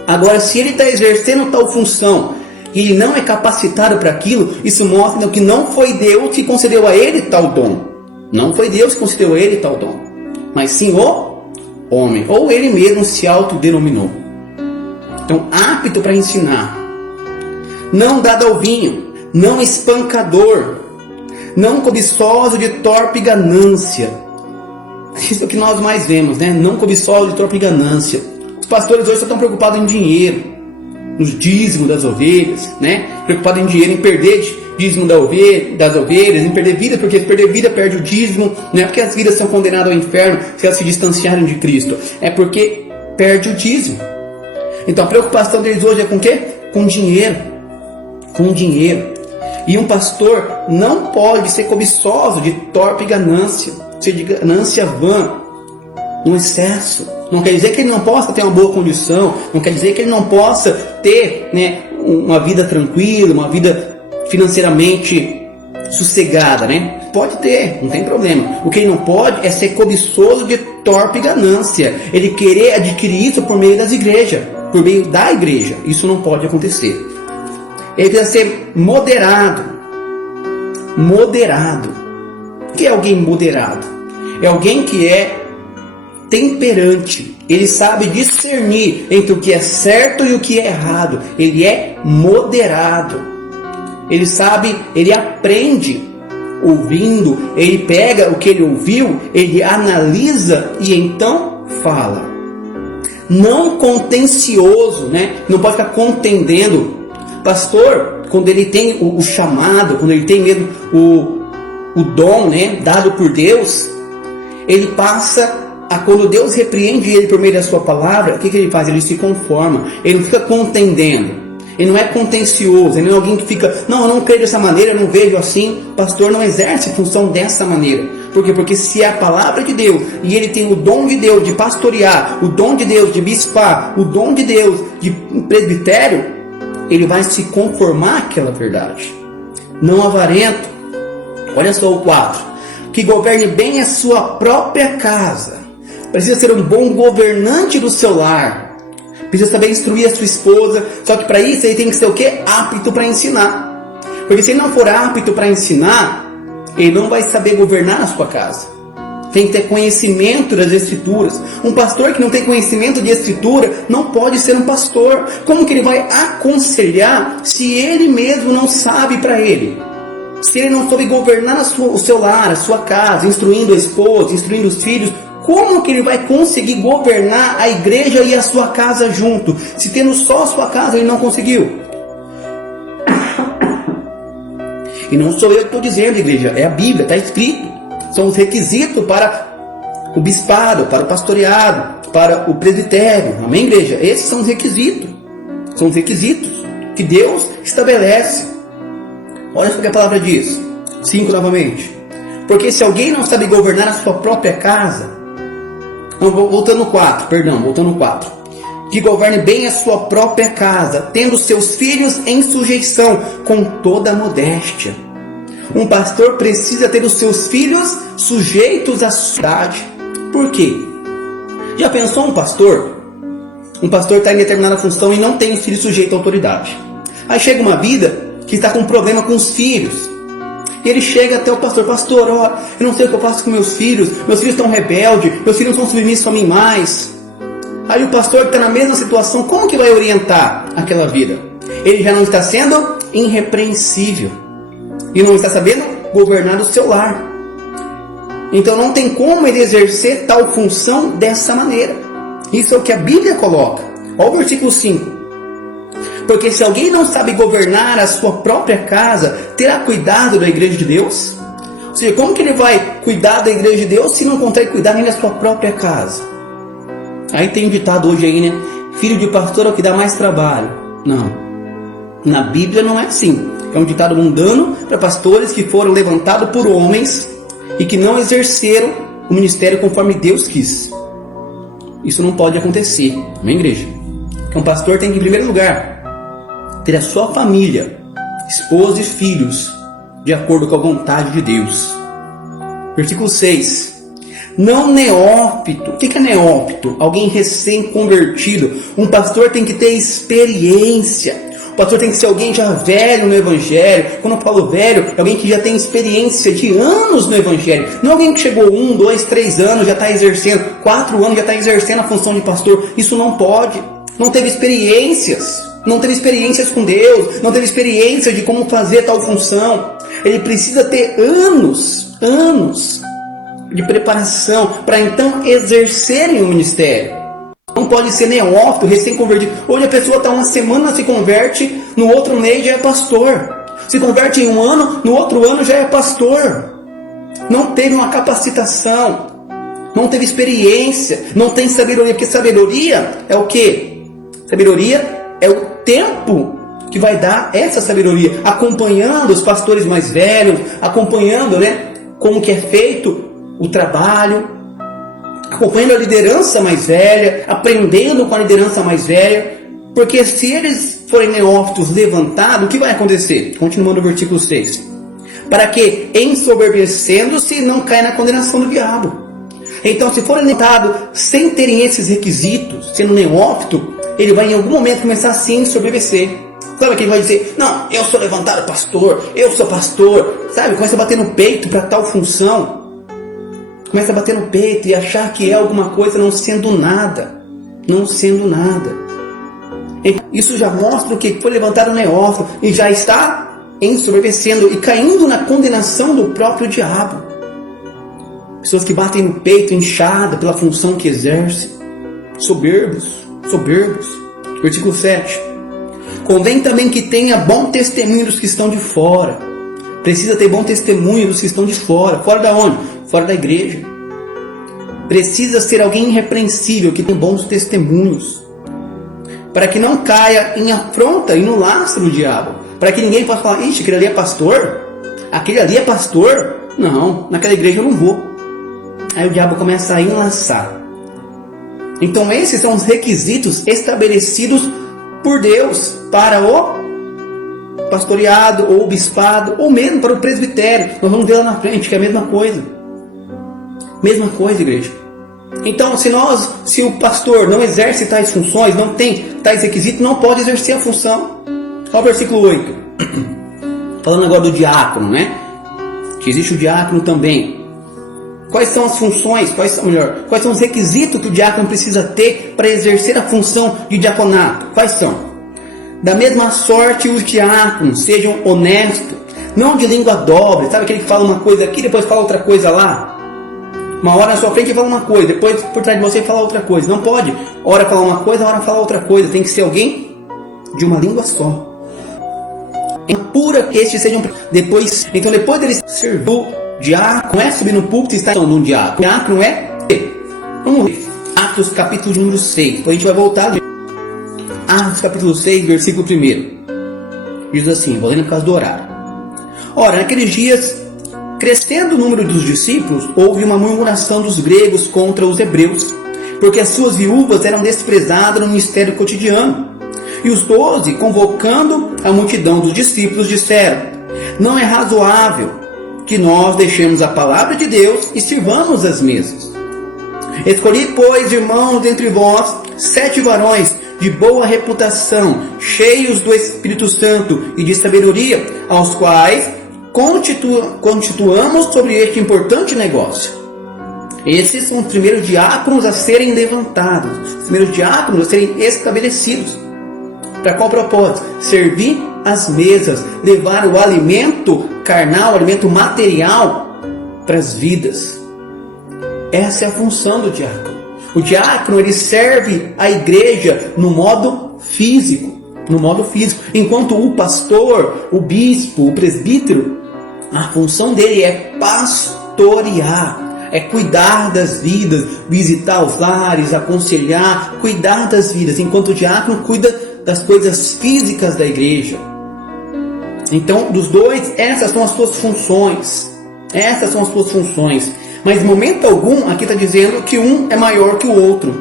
Agora, se ele está exercendo tal função e ele não é capacitado para aquilo, isso mostra que não foi Deus que concedeu a ele tal dom. Não foi Deus que concedeu a ele tal dom, mas sim o homem, ou ele mesmo se autodenominou. Então, apto para ensinar, não dado ao vinho, não espancador, não cobiçoso de torpe ganância. Isso é o que nós mais vemos, né? Não cobiçoso de torpe ganância. Os pastores hoje só estão preocupados em dinheiro, nos dízimos das ovelhas, né? Preocupados em dinheiro, em perder dízimo das ovelhas, em perder vida, porque se perder vida perde o dízimo. Não é porque as vidas são condenadas ao inferno se elas se distanciarem de Cristo, é porque perde o dízimo. Então a preocupação deles hoje é com o quê? Com dinheiro. Com dinheiro. E um pastor não pode ser cobiçoso de torpe ganância, ser de ganância vã, um excesso. Não quer dizer que ele não possa ter uma boa condição, não quer dizer que ele não possa ter, né, uma vida tranquila, uma vida financeiramente sossegada, né? Pode ter, não tem problema. O que ele não pode é ser cobiçoso de torpe ganância. Ele querer adquirir isso por meio das igrejas, por meio da igreja. Isso não pode acontecer. Ele precisa ser moderado. Moderado. O que é alguém moderado? É alguém que é temperante. Ele sabe discernir entre o que é certo e o que é errado. Ele é moderado. Ele sabe, ele aprende ouvindo, ele pega o que ele ouviu, ele analisa e então fala. Não contencioso, né? Não pode ficar contendendo. Pastor, quando ele tem o chamado, quando ele tem mesmo o dom, né, dado por Deus, ele passa a, quando Deus repreende ele por meio da sua palavra, o que ele faz? Ele se conforma, ele não fica contendendo, ele não é contencioso, ele não é alguém que fica, não, eu não creio dessa maneira, eu não vejo assim. Pastor não exerce função dessa maneira. Por quê? Porque se é a palavra de Deus, e ele tem o dom de Deus de pastorear, o dom de Deus de bispar, o dom de Deus de presbitério, ele vai se conformar àquela verdade. Não avarento. Olha só o 4. Que governe bem a sua própria casa. Precisa ser um bom governante do seu lar. Precisa saber instruir a sua esposa. Só que para isso ele tem que ser o quê? Apto para ensinar. Porque se ele não for apto para ensinar, ele não vai saber governar a sua casa. Tem que ter conhecimento das escrituras. Um pastor que não tem conhecimento de escritura não pode ser um pastor. Como que ele vai aconselhar se ele mesmo não sabe para ele? Se ele não soube governar o seu lar, a sua casa, instruindo a esposa, instruindo os filhos, como que ele vai conseguir governar a igreja e a sua casa junto? Se tendo só a sua casa ele não conseguiu. E não sou eu que estou dizendo, igreja, é a Bíblia, está escrito. São os requisitos para o bispado, para o pastoreado, para o presbitério. Amém, igreja? Esses são os requisitos. São os requisitos. que Deus estabelece. Olha o que a palavra diz. 5 novamente. Porque se alguém não sabe governar a sua própria casa, voltando no 4, que governe bem a sua própria casa, tendo seus filhos em sujeição, com toda a modéstia. Um pastor precisa ter os seus filhos sujeitos à cidade. Por quê? Já pensou um pastor? Um pastor está em determinada função e não tem os filhos sujeitos à autoridade. Aí chega uma vida que está com um problema com os filhos. E ele chega até o pastor: pastor, ó, eu não sei o que eu faço com meus filhos estão rebeldes, meus filhos não são submissos a mim mais. Aí o pastor que está na mesma situação, como que vai orientar aquela vida? Ele já não está sendo irrepreensível e não está sabendo governar o seu lar. Então não tem como ele exercer tal função dessa maneira. Isso é o que a Bíblia coloca. Olha o versículo 5. Porque se alguém não sabe governar a sua própria casa, terá cuidado da igreja de Deus? Ou seja, como que ele vai cuidar da igreja de Deus se não consegue cuidar nem da sua própria casa? Aí tem um ditado hoje aí, né? Filho de pastor é o que dá mais trabalho. Não. Na Bíblia não é assim. É um ditado mundano para pastores que foram levantados por homens e que não exerceram o ministério conforme Deus quis. Isso não pode acontecer. Amém, igreja? Porque um pastor tem que, em primeiro lugar, ter a sua família, esposa e filhos, de acordo com a vontade de Deus. Versículo 6. Não neófito. O que é neófito? Alguém recém-convertido. Um pastor tem que ter experiência. O pastor tem que ser alguém já velho no Evangelho. Quando eu falo velho, é alguém que já tem experiência de anos no Evangelho. Não alguém que chegou 1, 2, 3 anos, já está exercendo, 4 anos já está exercendo a função de pastor. Isso não pode. Não teve experiências. Não teve experiências com Deus. Não teve experiência de como fazer tal função. Ele precisa ter anos de preparação para então exercerem o ministério. Não pode ser neófito, recém-convertido. Hoje a pessoa está uma semana, se converte, no outro mês já é pastor. Se converte em um ano, no outro ano já é pastor. Não teve uma capacitação, não teve experiência, não tem sabedoria. Porque sabedoria é o quê? Sabedoria é o tempo que vai dar essa sabedoria, acompanhando os pastores mais velhos, acompanhando, né, como que é feito o trabalho, acompanhando a liderança mais velha, aprendendo com a liderança mais velha. Porque se eles forem neófitos levantados, o que vai acontecer? Continuando o versículo 6. Para que, ensoberbecendo-se, não caia na condenação do diabo. Então, se forem levantados sem terem esses requisitos, sendo neófito, ele vai em algum momento começar a se ensoberbecer. Sabe que ele vai dizer: não, eu sou levantado pastor, eu sou pastor. Sabe, começa a bater no peito para tal função. Começa a bater no peito e achar que é alguma coisa, não sendo nada. Não sendo nada. Isso já mostra o que foi levantado neófito e já está ensoberbecendo e caindo na condenação do próprio diabo. Pessoas que batem no peito, inchada pela função que exerce. Soberbos. Versículo 7. Convém também que tenha bom testemunho dos que estão de fora. Precisa ter bom testemunho dos que estão de fora. Fora da onde? Fora da igreja. Precisa ser alguém irrepreensível, que tem bons testemunhos, para que não caia em afronta e no lastro do diabo. Para que ninguém possa falar: ixi, aquele ali é pastor? Aquele ali é pastor? Não, naquela igreja eu não vou. Aí o diabo começa a enlaçar. Então esses são os requisitos estabelecidos por Deus para o pastoreado, ou o bispado, ou mesmo para o presbitério. Nós vamos ver lá na frente que é a mesma coisa. Mesma coisa, igreja. Então, se o pastor não exerce tais funções, não tem tais requisitos, não pode exercer a função. Olha o versículo 8. Falando agora do diácono, né? Que existe o diácono também. Quais são as funções, quais são os requisitos que o diácono precisa ter para exercer a função de diaconato? Quais são? Da mesma sorte, os diáconos sejam honestos, não de língua dobre. Sabe aquele que fala uma coisa aqui, depois fala outra coisa lá? Uma hora na sua frente fala uma coisa, depois por trás de você fala outra coisa. Não pode, hora falar uma coisa, hora falar outra coisa. Tem que ser alguém de uma língua só. É pura que estes sejam depois. Então depois dele servir o diácono, não é subir no púlpito e estar num diácono. O diácono é... Vamos ver. Atos capítulo número 6. Depois a gente vai voltar. Atos capítulo 6, versículo 1. diz assim, vou ler no caso do horário. Ora, naqueles dias, crescendo o número dos discípulos, houve uma murmuração dos gregos contra os hebreus, porque as suas viúvas eram desprezadas no ministério cotidiano. E os 12, convocando a multidão dos discípulos, disseram: não é razoável que nós deixemos a palavra de Deus e sirvamos as mesas. Escolhi, pois, irmãos, entre vós, 7 varões de boa reputação, cheios do Espírito Santo e de sabedoria, aos quais constituamos sobre este importante negócio. Esses são os primeiros diáconos a serem levantados, os primeiros diáconos a serem estabelecidos. Para qual propósito? Servir as mesas, levar o alimento carnal, o alimento material para as vidas. Essa é a função do diácono. O diácono, ele serve a igreja no modo físico, enquanto o pastor, o bispo, o presbítero, a função dele é pastorear, é cuidar das vidas, visitar os lares, aconselhar, cuidar das vidas, enquanto o diácono cuida das coisas físicas da igreja. Então, dos dois, essas são as suas funções. Mas em momento algum, aqui está dizendo que um é maior que o outro.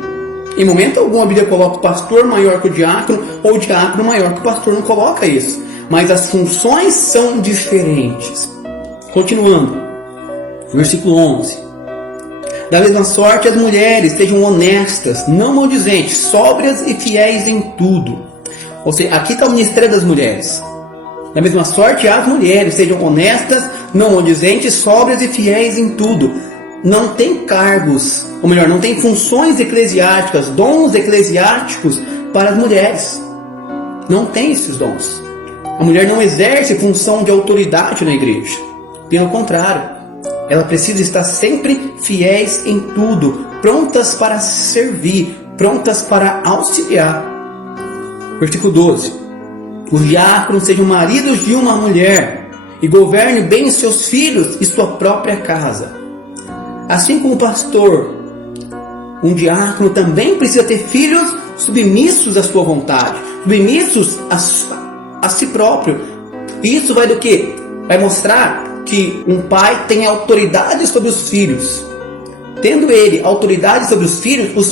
Em momento algum a Bíblia coloca o pastor maior que o diácono, ou o diácono maior que o pastor, não coloca isso. Mas as funções são diferentes. Continuando, versículo 11. Da mesma sorte as mulheres sejam honestas, não maldizentes, sóbrias e fiéis em tudo. Ou seja, aqui está o ministério das mulheres. Da mesma sorte as mulheres sejam honestas, não maldizentes, sóbrias e fiéis em tudo. Não tem cargos, ou melhor, não tem funções eclesiásticas, dons eclesiásticos para as mulheres. Não tem esses dons. A mulher não exerce função de autoridade na igreja. Pelo contrário, ela precisa estar sempre fiéis em tudo, prontas para servir, prontas para auxiliar. Versículo 12. Os diáconos sejam maridos de uma mulher e governe bem seus filhos e sua própria casa. Assim como o pastor, um diácono também precisa ter filhos submissos à sua vontade, submissos a si próprio. E isso vai do quê? Vai mostrar que um pai tem autoridade sobre os filhos. Tendo ele autoridade sobre os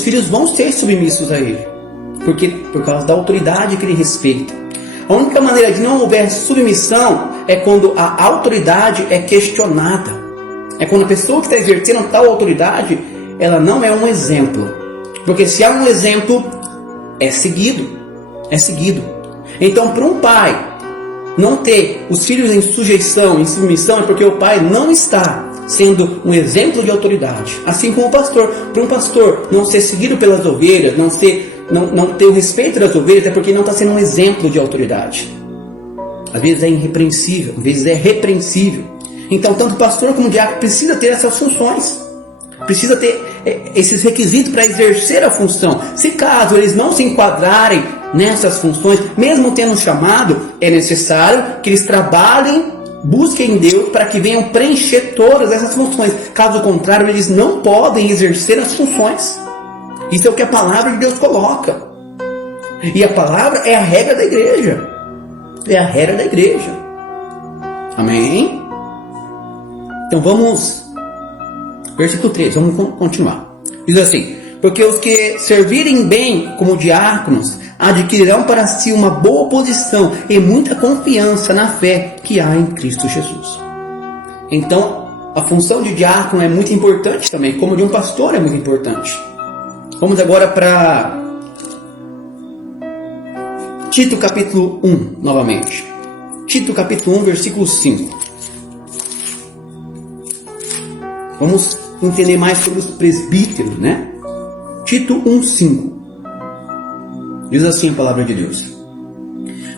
filhos vão ser submissos a ele. Porque por causa da autoridade que ele respeita. A única maneira de não houver submissão é quando a autoridade é questionada. É quando a pessoa que está exercendo tal autoridade, ela não é um exemplo. Porque se há um exemplo, é seguido. Então, para um pai não ter os filhos em sujeição, em submissão, é porque o pai não está sendo um exemplo de autoridade. Assim como o pastor. Para um pastor não ser seguido pelas ovelhas, não ter o respeito das ovelhas, é porque não está sendo um exemplo de autoridade. Às vezes é irrepreensível, às vezes é repreensível. Então, tanto o pastor como o diácono precisa ter essas funções. Precisa ter esses requisitos para exercer a função. Se caso eles não se enquadrarem nessas funções, mesmo tendo um chamado, é necessário que eles trabalhem, busquem Deus para que venham preencher todas essas funções. Caso contrário, eles não podem exercer as funções. Isso é o que a palavra de Deus coloca. E a palavra é a regra da igreja. Amém? Então vamos, versículo 13, vamos continuar. Diz assim: porque os que servirem bem como diáconos adquirirão para si uma boa posição e muita confiança na fé que há em Cristo Jesus. Então, a função de diácono é muito importante também, como de um pastor é muito importante. Vamos agora para Tito capítulo 1, novamente. Tito capítulo 1, versículo 5. Vamos entender mais sobre os presbíteros, né? Tito 1:5. Diz assim a palavra de Deus: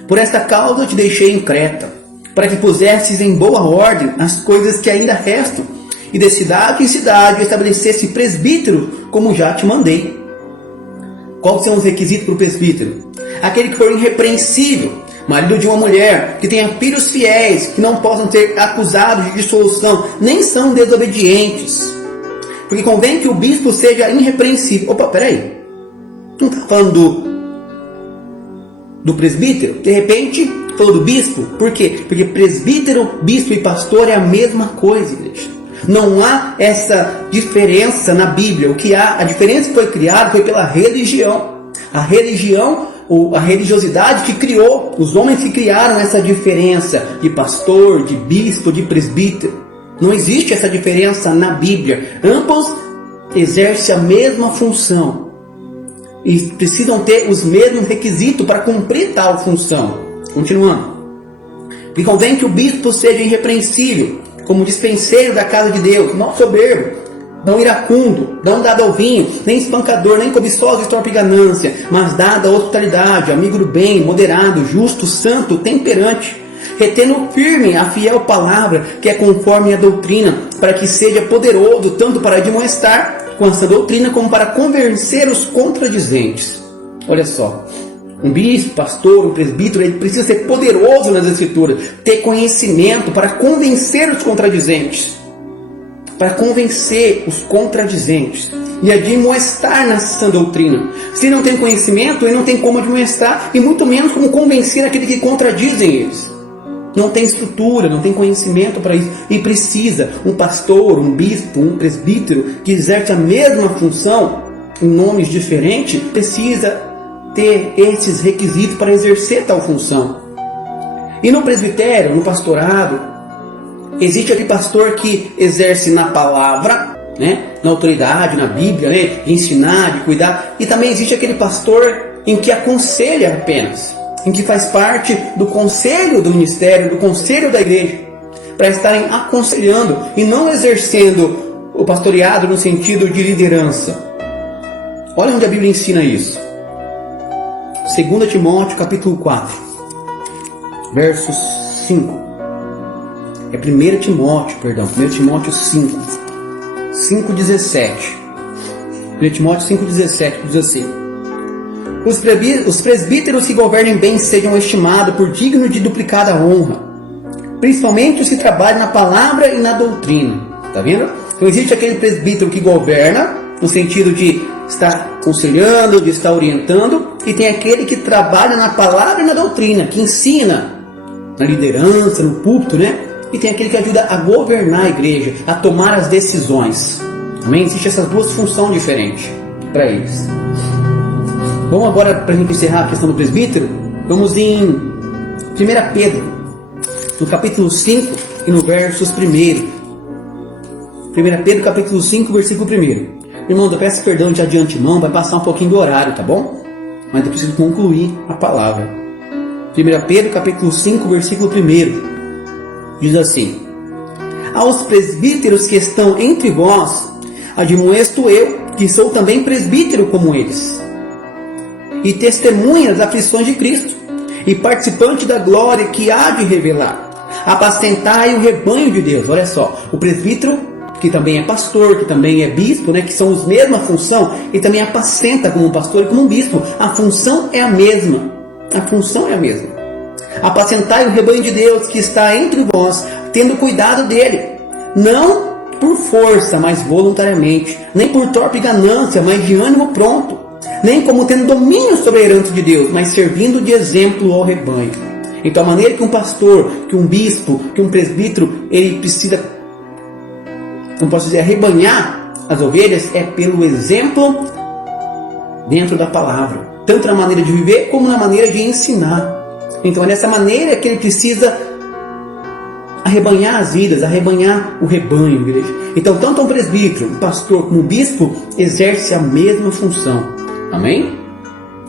por esta causa te deixei em Creta, para que pusesses em boa ordem as coisas que ainda restam, e de cidade em cidade estabelecesse presbítero, como já te mandei. Quais são os requisitos para o presbítero? Aquele que for irrepreensível, marido de uma mulher, que tenha filhos fiéis, que não possam ser acusados de dissolução, nem são desobedientes. Porque convém que o bispo seja irrepreensível. Opa, peraí. Não está falando do presbítero? De repente, falou do bispo? Por quê? Porque presbítero, bispo e pastor é a mesma coisa, igreja. Não há essa diferença na Bíblia. O que há, a diferença que foi criada foi pela religião. A religião, a religiosidade que criou, os homens que criaram essa diferença de pastor, de bispo, de presbítero. Não existe essa diferença na Bíblia. Ambos exercem a mesma função e precisam ter os mesmos requisitos para cumprir tal função. Continuando. E convém que o bispo seja irrepreensível, como dispenseiro da casa de Deus, não soberbo, não iracundo, não dado ao vinho, nem espancador, nem cobiçoso de torpe ganância, mas dado à hospitalidade, amigo do bem, moderado, justo, santo, temperante, retendo firme a fiel palavra, que é conforme a doutrina, para que seja poderoso tanto para admoestar com essa doutrina, como para convencer os contradizentes. Olha só, um bispo, pastor, um presbítero, ele precisa ser poderoso nas escrituras, ter conhecimento para convencer os contradizentes, e admoestar na sã doutrina. Se não tem conhecimento, ele não tem como admoestar, e muito menos como convencer aqueles que contradizem eles. Não tem estrutura, não tem conhecimento para isso. E precisa um pastor, um bispo, um presbítero que exerce a mesma função em nomes diferentes, precisa ter esses requisitos para exercer tal função. E no presbitério, no pastorado, existe aquele pastor que exerce na palavra, né, na autoridade, na Bíblia, né, de ensinar, de cuidar. E também existe aquele pastor em que aconselha apenas, em que faz parte do conselho do ministério, do conselho da igreja, para estarem aconselhando e não exercendo o pastoreado no sentido de liderança. Olha onde a Bíblia ensina isso. 2 Timóteo capítulo 4, versos 5. É 1 Timóteo 5, 5,17. 1 Timóteo 5,17 diz assim: os presbíteros que governem bem sejam estimados por dignos de duplicada honra, principalmente os que trabalham na palavra e na doutrina. Tá vendo? Então existe aquele presbítero que governa, no sentido de estar aconselhando, de estar orientando, e tem aquele que trabalha na palavra e na doutrina, que ensina na liderança, no púlpito, né? E tem aquele que ajuda a governar a igreja, a tomar as decisões. Amém? Existem essas duas funções diferentes para eles. Vamos agora, para a gente encerrar a questão do presbítero, vamos em 1 Pedro, no capítulo 5 e no versos 1. 1 Pedro capítulo 5, versículo 1. Irmãos, eu peço perdão de antemão, vai passar um pouquinho do horário, tá bom? Mas eu preciso concluir a palavra. 1 Pedro capítulo 5, versículo 1. Diz assim: aos presbíteros que estão entre vós, admoesto eu, que sou também presbítero como eles, e testemunha das aflições de Cristo, e participante da glória que há de revelar. Apacentai o rebanho de Deus. Olha só, o presbítero, que também é pastor, que também é bispo, né, que são as mesmas funções, e também apacenta como um pastor e como um bispo. A função é a mesma. Apacentai o rebanho de Deus que está entre vós, tendo cuidado dele, não por força, mas voluntariamente, nem por torpe ganância, mas de ânimo pronto, nem como tendo domínio sobre a herança de Deus, mas servindo de exemplo ao rebanho. Então a maneira que um pastor, que um bispo, que um presbítero, ele precisa, como posso dizer, arrebanhar as ovelhas, é pelo exemplo dentro da palavra, tanto na maneira de viver como na maneira de ensinar. Então é dessa maneira que ele precisa arrebanhar as vidas, arrebanhar o rebanho, igreja. Então tanto um presbítero, um pastor como um bispo exerce a mesma função. Amém?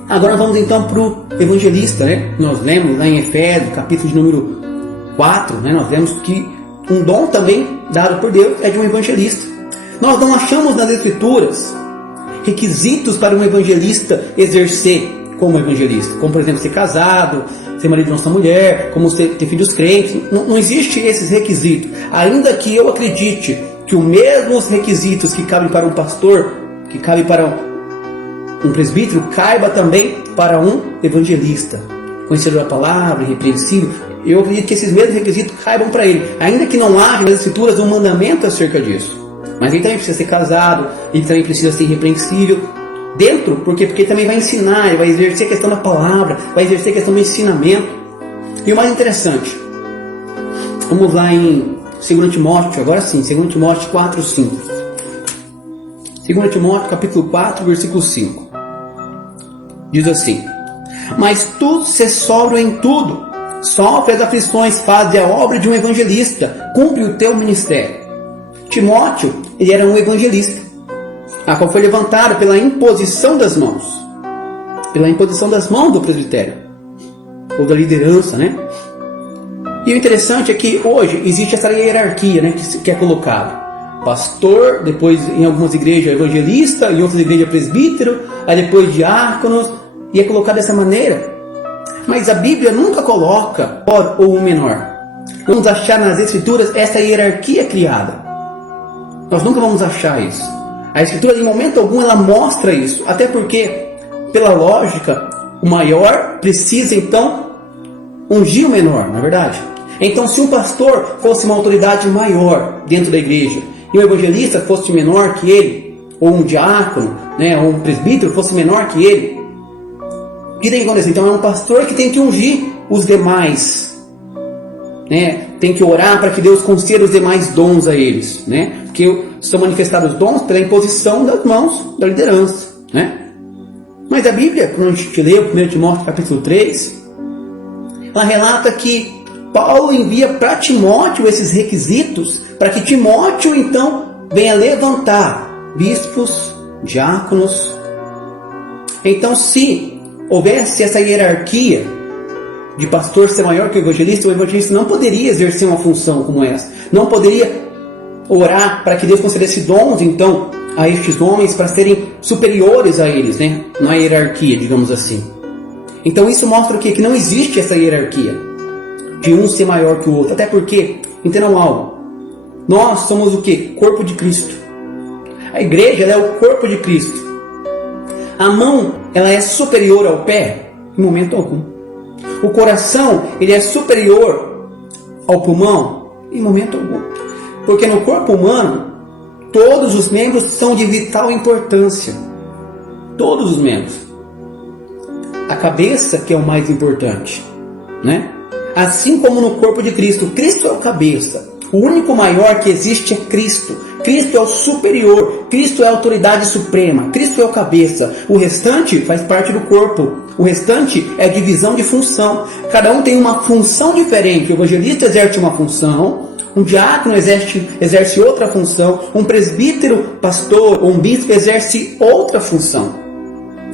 Agora vamos então para o evangelista, né? Nós lemos lá em Efésios, capítulo de número 4, né? Nós vemos que um dom também dado por Deus é de um evangelista. Nós não achamos nas escrituras requisitos para um evangelista exercer como evangelista, como por exemplo ser casado, ser marido de nossa mulher, como ter filhos crentes. Não existe esses requisitos. Ainda que eu acredite que os mesmos requisitos que cabem para um pastor, que cabem para um presbítero, caiba também para um evangelista, conhecedor da palavra, irrepreensível. Eu acredito que esses mesmos requisitos caibam para ele, ainda que não haja nas escrituras um mandamento acerca disso. Mas ele também precisa ser casado, ele também precisa ser irrepreensível dentro, porque ele também vai ensinar, ele vai exercer a questão da palavra, vai exercer a questão do ensinamento. E o mais interessante, vamos lá em 2 Timóteo, agora sim, 2 Timóteo 4, 5. 2 Timóteo capítulo 4, versículo 5. Diz assim: mas tu se sóbrio em tudo, sofre as aflições, faz a obra de um evangelista, cumpre o teu ministério. Timóteo, ele era um evangelista, a qual foi levantado pela imposição das mãos do presbitério, ou da liderança, né? E o interessante é que hoje existe essa hierarquia, né, que é colocado. Pastor, depois em algumas igrejas evangelista, em outras igrejas presbítero, aí depois diáconos, e é colocado dessa maneira. Mas a Bíblia nunca coloca maior ou um menor. Vamos achar nas Escrituras essa hierarquia criada. Nós nunca vamos achar isso. A Escritura, em momento algum, ela mostra isso. Até porque, pela lógica, o maior precisa, então, ungir o menor, não é verdade? Então, se um pastor fosse uma autoridade maior dentro da igreja, e um evangelista fosse menor que ele, ou um diácono, né, ou um presbítero fosse menor que ele, o que tem que acontecer? Então, é um pastor que tem que ungir os demais, né? Tem que orar para que Deus conceda os demais dons a eles, né? Porque são manifestados os dons pela imposição das mãos da liderança, né? Mas a Bíblia, quando a gente lê o 1 Timóteo capítulo 3, ela relata que Paulo envia para Timóteo esses requisitos para que Timóteo então venha levantar bispos, diáconos. Então, se houvesse essa hierarquia de pastor ser maior que o evangelista não poderia exercer uma função como essa, não poderia orar para que Deus concedesse dons então a estes homens para serem superiores a eles, né? Na hierarquia, digamos assim. Então isso mostra o quê? Que não existe essa hierarquia de um ser maior que o outro. Até porque, entendam algo, nós somos o quê? Corpo de Cristo. A igreja, ela é o corpo de Cristo. A mão, ela é superior ao pé? Em momento algum. O coração, ele é superior ao pulmão? Em momento algum. Porque no corpo humano, todos os membros são de vital importância. Todos os membros. A cabeça que é o mais importante, né? Assim como no corpo de Cristo, Cristo é o cabeça. O único maior que existe é Cristo. Cristo é o superior. Cristo é a autoridade suprema. Cristo é o cabeça. O restante faz parte do corpo. O restante é divisão de função. Cada um tem uma função diferente. O evangelista exerce uma função. Um diácono exerce outra função. Um presbítero, pastor ou um bispo exerce outra função.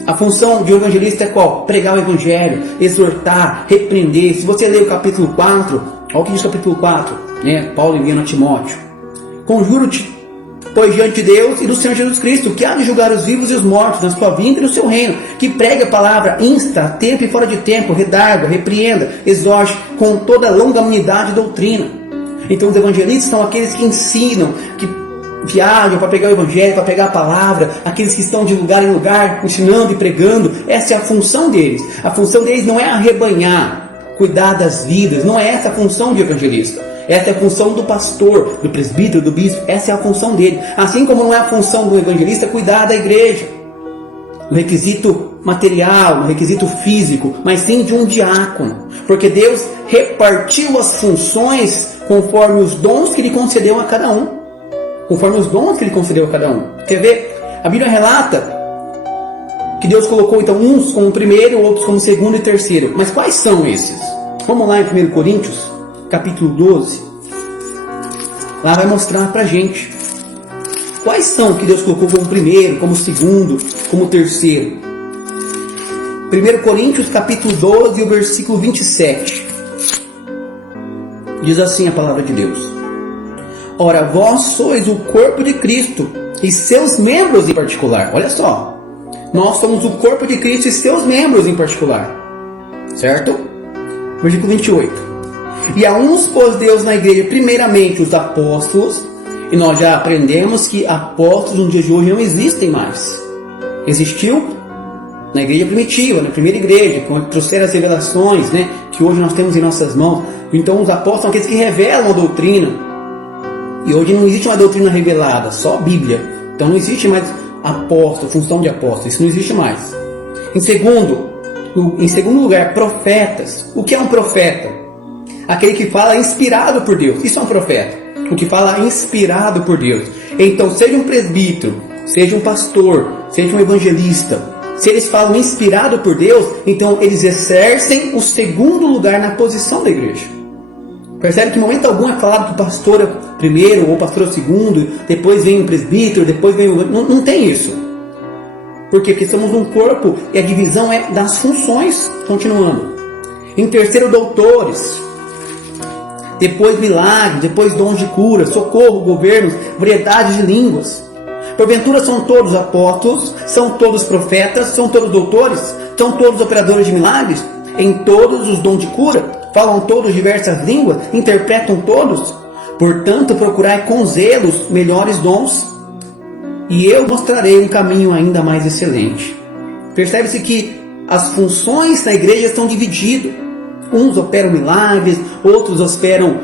A função de um evangelista é qual? Pregar o evangelho, exortar, repreender. Se você ler o capítulo 4, olha o que diz o capítulo 4, né? Paulo enviando a Timóteo. Conjuro-te, pois diante de Deus e do Senhor Jesus Cristo, que há de julgar os vivos e os mortos na sua vinda e no seu reino, que pregue a palavra, insta, a tempo e fora de tempo, redarga, repreenda, exorte com toda longanimidade e doutrina. Então os evangelistas são aqueles que ensinam, que viajam para pegar o evangelho, para pegar a palavra, aqueles que estão de lugar em lugar, ensinando e pregando. Essa é a função deles. A função deles não é arrebanhar, cuidar das vidas, não é essa a função de evangelista. Essa é a função do pastor, do presbítero, do bispo. Essa é a função dele. Assim como não é a função do evangelista cuidar da igreja, no requisito material, no requisito físico, mas sim de um diácono. Porque Deus repartiu as funções conforme os dons que Ele concedeu a cada um. Conforme os dons que Ele concedeu a cada um. Quer ver? A Bíblia relata que Deus colocou então uns como primeiro, outros como segundo e terceiro. Mas quais são esses? Vamos lá em 1 Coríntios, capítulo 12. Lá vai mostrar pra gente quais são que Deus colocou como primeiro, como segundo, como terceiro. 1 Coríntios, capítulo 12, o versículo 27. Diz assim a palavra de Deus: ora, vós sois o corpo de Cristo e seus membros em particular. Olha só, nós somos o corpo de Cristo e seus membros em particular. Certo? Versículo 28. E a uns pôs Deus na igreja primeiramente os apóstolos, e nós já aprendemos que apóstolos no dia de hoje não existem mais. Existiu na igreja primitiva, na primeira igreja, quando trouxeram as revelações, né, que hoje nós temos em nossas mãos. Então os apóstolos são aqueles que revelam a doutrina. E hoje não existe uma doutrina revelada, só a Bíblia. Então não existe mais apóstolo, função de apóstolo. Isso não existe mais. Em segundo lugar, profetas. O que é um profeta? Aquele que fala inspirado por Deus. Isso é um profeta. O que fala inspirado por Deus. Então, seja um presbítero, seja um pastor, seja um evangelista, se eles falam inspirado por Deus, então eles exercem o segundo lugar na posição da igreja. Percebe que em momento algum é falado que o pastor é o primeiro, ou o pastor é o segundo, depois vem o presbítero, depois vem o... Não tem isso. Por quê? Porque somos um corpo e a divisão é das funções. Continuando. Em terceiro, doutores. Depois milagres, depois dons de cura, socorro, governos, variedade de línguas. Porventura são todos apóstolos, são todos profetas, são todos doutores, são todos operadores de milagres, em todos os dons de cura, falam todos diversas línguas, interpretam todos. Portanto, procurai com zelo os melhores dons, e eu mostrarei um caminho ainda mais excelente. Percebe-se que as funções da igreja estão divididas. Uns operam milagres, outros operam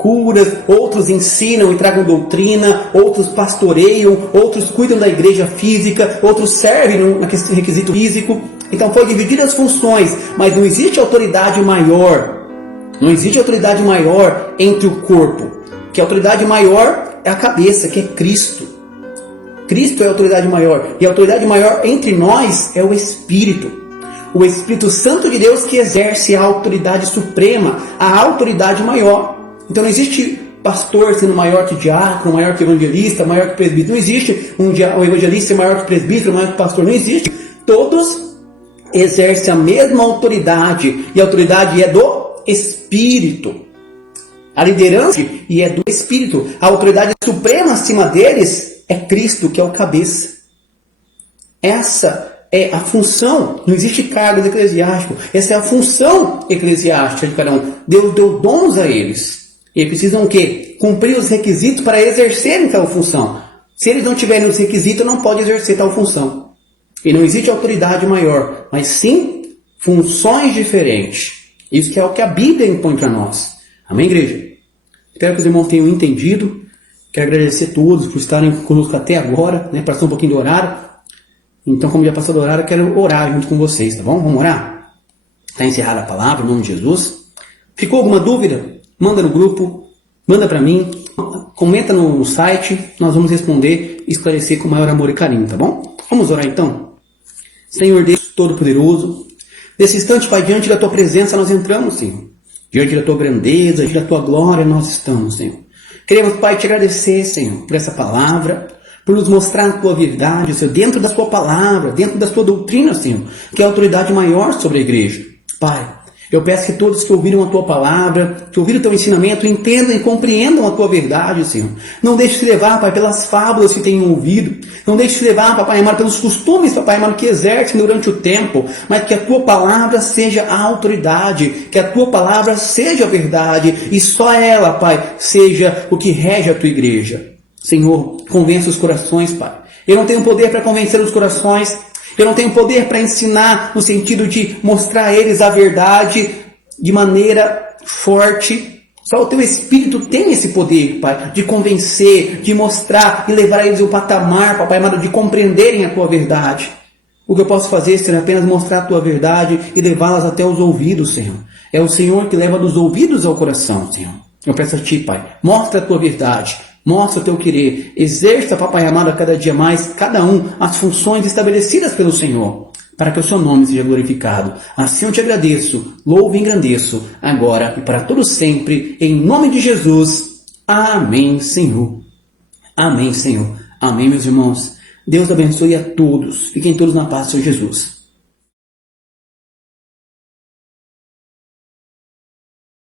curas, outros ensinam e tragam doutrina, outros pastoreiam, outros cuidam da igreja física, outros servem no requisito físico. Então foi divididas as funções, mas não existe autoridade maior. Não existe autoridade maior entre o corpo, que a autoridade maior é a cabeça, que é Cristo. Cristo é a autoridade maior, e a autoridade maior entre nós é o Espírito. O Espírito Santo de Deus que exerce a autoridade suprema, a autoridade maior. Então não existe pastor sendo maior que diácono, maior que evangelista, maior que presbítero. Não existe um evangelista maior que presbítero, maior que pastor. Não existe. Todos exercem a mesma autoridade, e a autoridade é do Espírito. A liderança é do Espírito. A autoridade suprema acima deles é Cristo, que é o cabeça. Essa é a função, não existe cargo eclesiástico, essa é a função eclesiástica de cada um. Deus deu dons a eles. E precisam o quê? Cumprir os requisitos para exercerem tal função. Se eles não tiverem os requisitos, não pode exercer tal função. E não existe autoridade maior, mas sim funções diferentes. Isso que é o que a Bíblia impõe para nós. Amém, igreja? Espero que os irmãos tenham entendido. Quero agradecer a todos por estarem conosco até agora, né? Passou um pouquinho do horário. Então, como já passou do horário, eu quero orar junto com vocês, tá bom? Vamos orar? Está encerrada a palavra, em nome de Jesus. Ficou alguma dúvida? Manda no grupo, manda para mim, comenta no site, nós vamos responder e esclarecer com maior amor e carinho, tá bom? Vamos orar então? Senhor Deus Todo-Poderoso, nesse instante, Pai, diante da Tua presença nós entramos, Senhor. Diante da Tua grandeza, diante da Tua glória nós estamos, Senhor. Queremos, Pai, te agradecer, Senhor, por essa palavra, por nos mostrar a Tua verdade, Senhor, dentro da Tua palavra, dentro da Tua doutrina, Senhor, que é a autoridade maior sobre a igreja. Pai, eu peço que todos que ouviram a Tua palavra, que ouviram o Teu ensinamento, entendam e compreendam a Tua verdade, Senhor. Não deixe se levar, Pai, pelas fábulas que tenham ouvido. Não deixe se levar, Papai amado, pelos costumes, Papai amado, que exercem durante o tempo. Mas que a Tua palavra seja a autoridade, que a Tua palavra seja a verdade. E só ela, Pai, seja o que rege a Tua igreja. Senhor, convença os corações, Pai. Eu não tenho poder para convencer os corações. Eu não tenho poder para ensinar no sentido de mostrar a eles a verdade de maneira forte. Só o Teu Espírito tem esse poder, Pai, de convencer, de mostrar e levar a eles o patamar, Papai amado, de compreenderem a Tua verdade. O que eu posso fazer, Senhor, é apenas mostrar a Tua verdade e levá-las até os ouvidos, Senhor. É o Senhor que leva dos ouvidos ao coração, Senhor. Eu peço a Ti, Pai, mostra a Tua verdade. Mostra o Teu querer, exerça, Papai amado, a cada dia mais, cada um, as funções estabelecidas pelo Senhor, para que o Seu nome seja glorificado. Assim eu Te agradeço, louvo e engrandeço, agora e para todos sempre, em nome de Jesus. Amém, Senhor. Amém, Senhor. Amém, meus irmãos. Deus abençoe a todos. Fiquem todos na paz do Senhor Jesus.